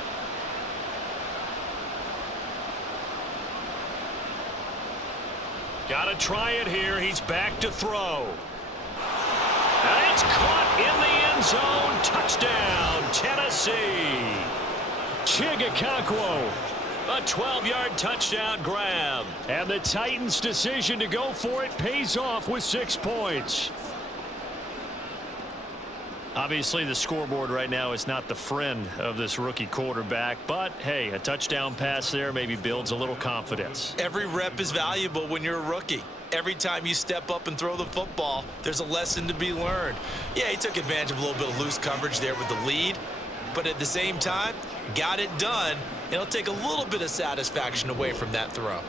Got to try it here. He's back to throw. And it's caught in the end zone. Touchdown, Tennessee. Chigakakwo. A 12-yard touchdown grab. And the Titans' decision to go for it pays off with 6 points. Obviously, the scoreboard right now is not the friend of this rookie quarterback, but hey, a touchdown pass there maybe builds a little confidence. Every rep is valuable when you're a rookie. Every time you step up and throw the football, there's a lesson to be learned. Yeah, he took advantage of a little bit of loose coverage there with the lead, but at the same time, got it done. It'll take a little bit of satisfaction away from that throw.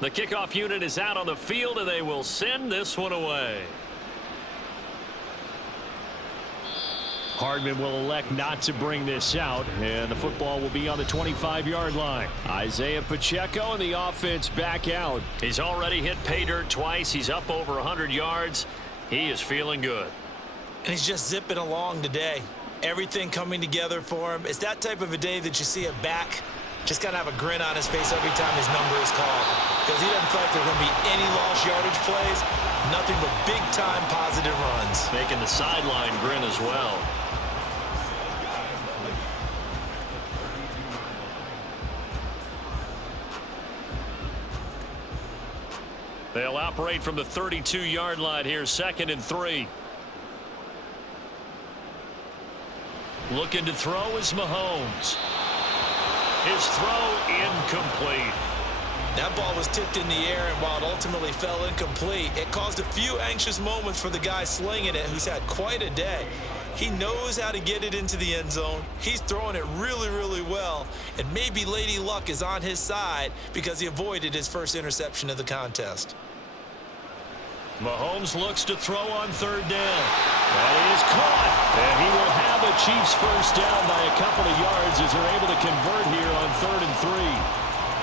The kickoff unit is out on the field, and they will send this one away. Hardman will elect not to bring this out, and the football will be on the 25-yard line. Isaiah Pacheco and the offense back out. He's already hit pay dirt twice. He's up over 100 yards. He is feeling good. And he's just zipping along today. Everything coming together for him. It's that type of a day that you see a back just kind of have a grin on his face every time his number is called, because he doesn't feel like there's going to be any lost yardage plays, nothing but big-time positive runs. Making the sideline grin as well. They'll operate from the 32-yard line here, 2nd and 3. Looking to throw is Mahomes. His throw incomplete. That ball was tipped in the air, and while it ultimately fell incomplete, it caused a few anxious moments for the guy slinging it, who's had quite a day. He knows how to get it into the end zone. He's throwing it really, really well, and maybe Lady Luck is on his side because he avoided his first interception of the contest. Mahomes looks to throw on 3rd down. That is caught. And he will have the Chiefs first down by a couple of yards as they're able to convert here on 3rd and 3.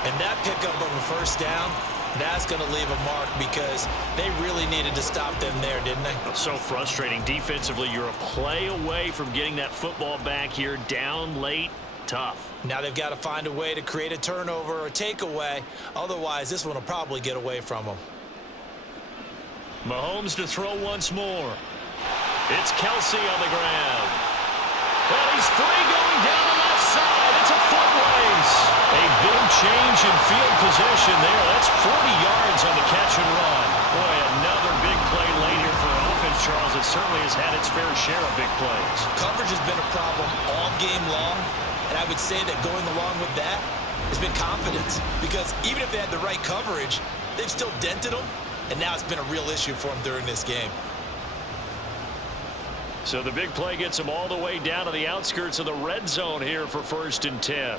And that pickup of a first down, that's going to leave a mark because they really needed to stop them there, didn't they? So frustrating. Defensively, you're a play away from getting that football back here, down late. Tough. Now they've got to find a way to create a turnover or takeaway. Otherwise, this one will probably get away from them. Mahomes to throw once more. It's Kelsey on the ground. Well, he's free going down the left side. It's a foot race. A big change in field position there. That's 40 yards on the catch and run. Boy, another big play late here for offense, Charles. It certainly has had its fair share of big plays. Coverage has been a problem all game long, and I would say that going along with that has been confidence, because even if they had the right coverage, they've still dented them. And now it's been a real issue for him during this game. So the big play gets him all the way down to the outskirts of the red zone here for 1st and 10.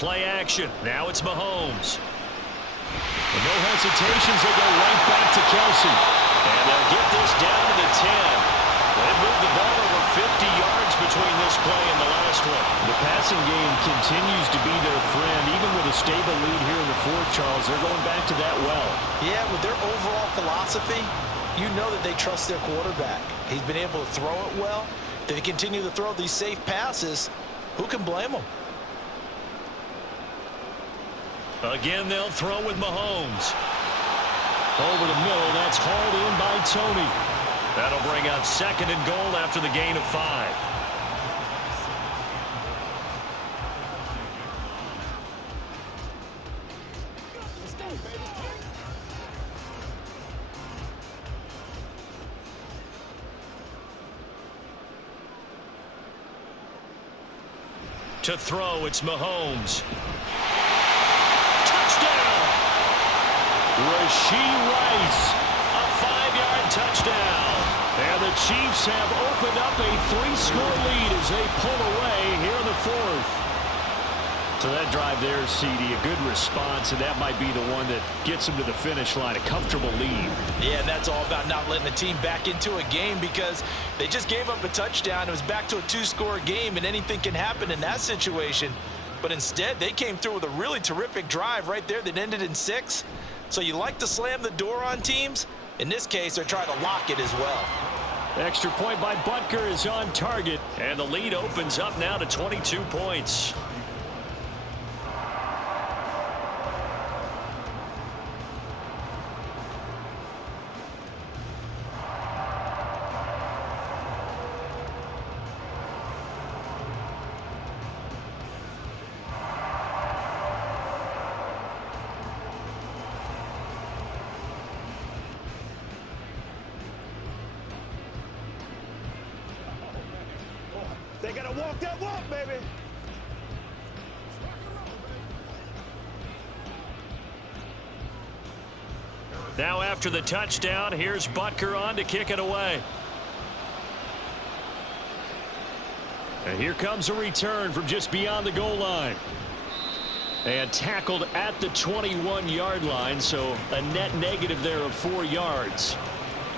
Play action. Now it's Mahomes. And no hesitations. They go right back to Kelsey. And they'll get this down to the 10. They moved the ball over 50 yards between this play and the last one. The pass passing game continues to be their friend. Even with a stable lead here in the fourth, Charles, they're going back to that well. Yeah, with their overall philosophy, you know that they trust their quarterback. He's been able to throw it well. They continue to throw these safe passes. Who can blame them? Again, they'll throw with Mahomes. Over the middle, that's hauled in by Tony. That'll bring up 2nd and goal after the gain of 5. To throw, it's Mahomes. Touchdown! Rashee Rice, a 5-yard touchdown. And the Chiefs have opened up a 3-score lead as they pull away here in the fourth. So that drive there, CD, a good response, and that might be the one that gets them to the finish line, a comfortable lead. Yeah, and that's all about not letting the team back into a game because they just gave up a touchdown. It was back to a 2-score game, and anything can happen in that situation. But instead, they came through with a really terrific drive right there that ended in 6. So you like to slam the door on teams. In this case, they're trying to lock it as well. Extra point by Butker is on target, and the lead opens up now to 22 points. They got to walk that walk, baby. Now after the touchdown, here's Butker on to kick it away. And here comes a return from just beyond the goal line. And tackled at the 21-yard line, so a net negative there of 4 yards.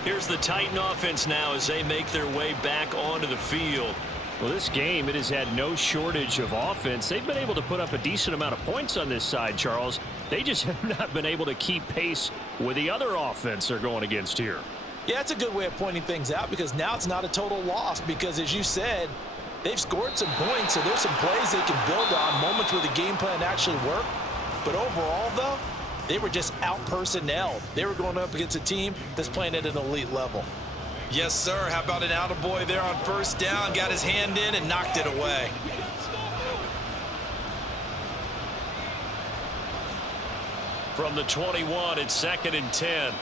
Here's the Titan offense now as they make their way back onto the field. Well, this game, it has had no shortage of offense. They've been able to put up a decent amount of points on this side, Charles. They just have not been able to keep pace with the other offense they're going against here. Yeah, that's a good way of pointing things out because now it's not a total loss because, as you said, they've scored some points, so there's some plays they can build on, moments where the game plan actually worked. But overall, though, they were just out-personnelled. They were going up against a team that's playing at an elite level. Yes, sir. How about an attaboy there on first down? Got his hand in and knocked it away. From the 21, it's 2nd and 10.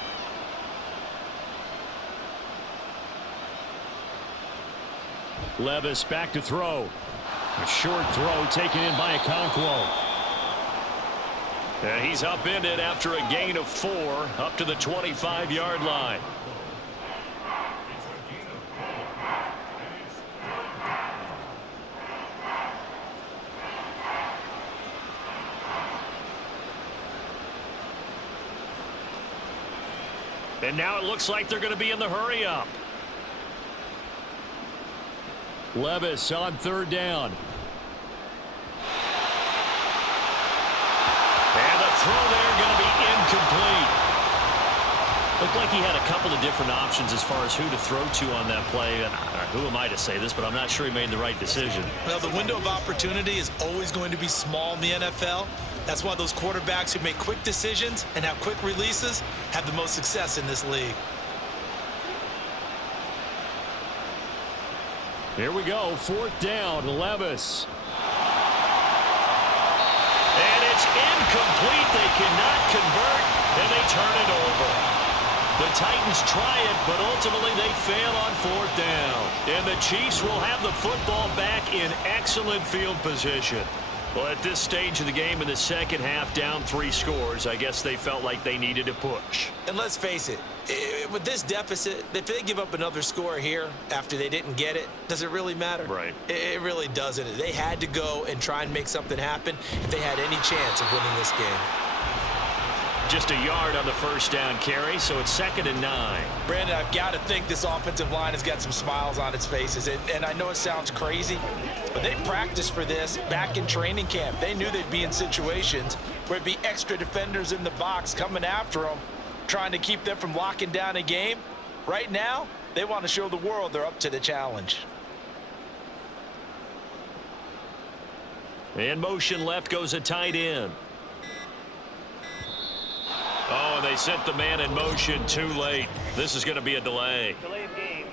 Levis back to throw. A short throw taken in by Okonkwo. And he's upended after a gain of 4 up to the 25-yard line. And now it looks like they're going to be in the hurry-up. Levis on 3rd down. And the throw there going to be incomplete. Looked like he had a couple of different options as far as who to throw to on that play. And who am I to say this, but I'm not sure he made the right decision. Well, the window of opportunity is always going to be small in the NFL. That's why those quarterbacks who make quick decisions and have quick releases have the most success in this league. Here we go, 4th down, Levis. And it's incomplete. They cannot convert, and they turn it over. The Titans try it, but ultimately they fail on 4th down. And the Chiefs will have the football back in excellent field position. Well, at this stage of the game in the second half, down 3 scores, I guess they felt like they needed to push. And let's face it, with this deficit, if they give up another score here after they didn't get it, does it really matter? Right. It really doesn't. They had to go and try and make something happen if they had any chance of winning this game. just a yard on the first down carry, so it's 2nd and 9. Brandon, I've got to think this offensive line has got some smiles on its faces. And I know it sounds crazy, but they practiced for this back in training camp. They knew they'd be in situations where it'd be extra defenders in the box coming after them, trying to keep them from locking down a game. Right now, they want to show the world they're up to the challenge. In motion left goes a tight end. Oh, and they sent the man in motion too late. This is going to be a delay. Delay of game.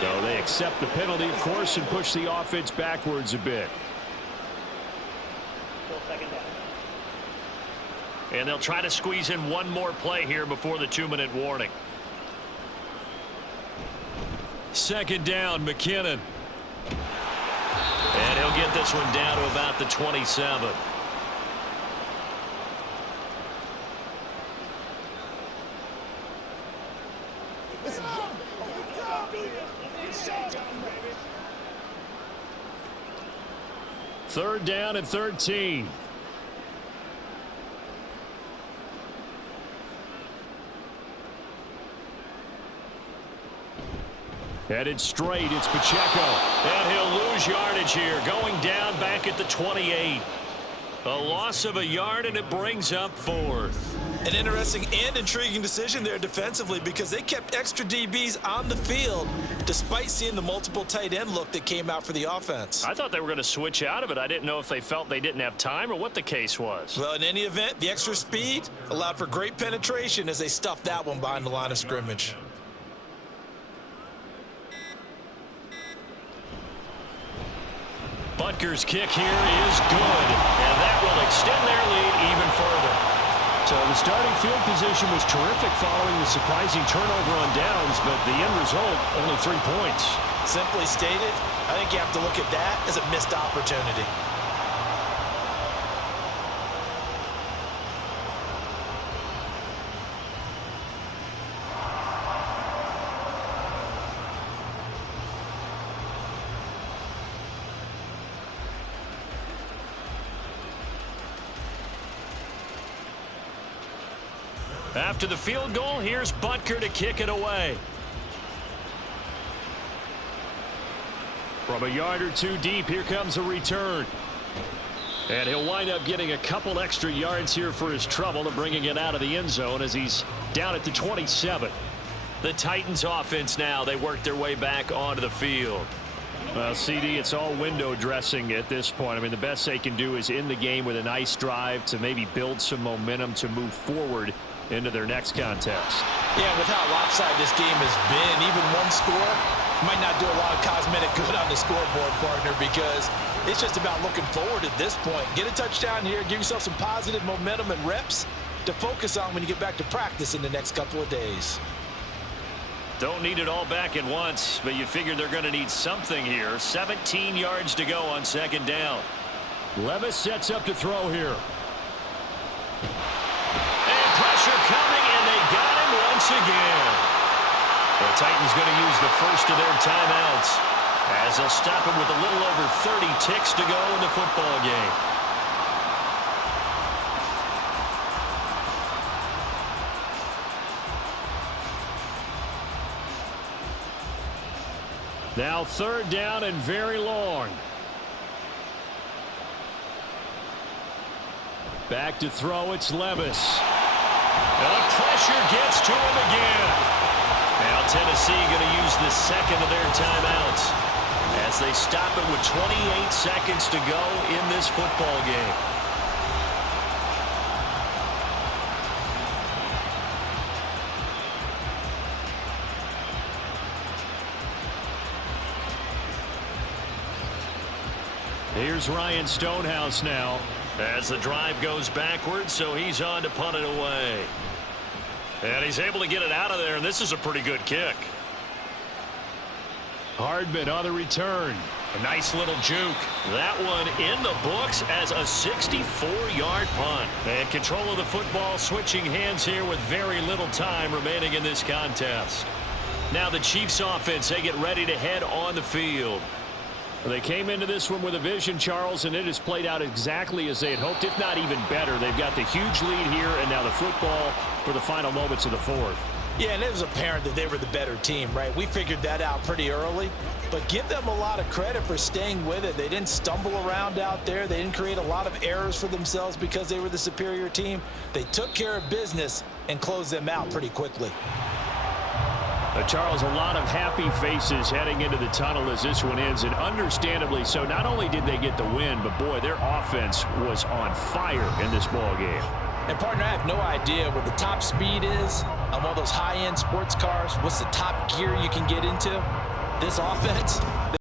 So they accept the penalty, of course, and push the offense backwards a bit. Still 2nd down. And they'll try to squeeze in one more play here before the 2-minute warning. 2nd down, McKinnon. And he'll get this one down to about the 27. Third down and 13. Headed straight, it's Pacheco. And he'll lose yardage here, going down back at the 28. A loss of a yard, and it brings up 4th. An interesting and intriguing decision there defensively, because they kept extra DBs on the field despite seeing the multiple tight end look that came out for the offense. I thought they were going to switch out of it. I didn't know if they felt they didn't have time or what the case was. Well, in any event, the extra speed allowed for great penetration as they stuffed that one behind the line of scrimmage. Butker's kick here is good, and that will extend their lead even further. So the starting field position was terrific following the surprising turnover on downs, but the end result, only 3 points. Simply stated, I think you have to look at that as a missed opportunity. After the field goal, here's Butker to kick it away. From a yard or two deep, here comes a return. And he'll wind up getting a couple extra yards here for his trouble and bringing it out of the end zone as he's down at the 27. The Titans offense now, they work their way back onto the field. Well, CD, it's all window dressing at this point. I mean, the best they can do is end the game with a nice drive to maybe build some momentum to move forward into their next contest. Yeah, with how lopsided this game has been, even one score might not do a lot of cosmetic good on the scoreboard, partner, because it's just about looking forward at this point. Get a touchdown here, give yourself some positive momentum and reps to focus on when you get back to practice in the next couple of days. Don't need it all back at once, but you figure they're going to need something here. 17 yards to go on 2nd down. Levis sets up to throw here. Pressure coming, and they got him once again. The Titans going to use the first of their timeouts as they'll stop him with a little over 30 ticks to go in the football game. Now 3rd down and very long. Back to throw, it's Levis. The pressure gets to him again. Now Tennessee going to use the second of their timeouts as they stop it with 28 seconds to go in this football game. Here's Ryan Stonehouse now. As the drive goes backwards, so he's on to punt it away. And he's able to get it out of there, and this is a pretty good kick. Hardman on the return. A nice little juke. That one in the books as a 64-yard punt. And control of the football switching hands here with very little time remaining in this contest. Now the Chiefs offense, they get ready to head on the field. Well, they came into this one with a vision, Charles, and it has played out exactly as they had hoped, if not even better. They've got the huge lead here, and now the football for the final moments of the fourth. Yeah, and it was apparent that they were the better team, right? We figured that out pretty early, but give them a lot of credit for staying with it. They didn't stumble around out there. They didn't create a lot of errors for themselves because they were the superior team. They took care of business and closed them out pretty quickly. Charles, a lot of happy faces heading into the tunnel as this one ends, and understandably so. Not only did they get the win, but boy, their offense was on fire in this ball game. And partner, I have no idea what the top speed is on one of those high-end sports cars. What's the top gear you can get into? This offense,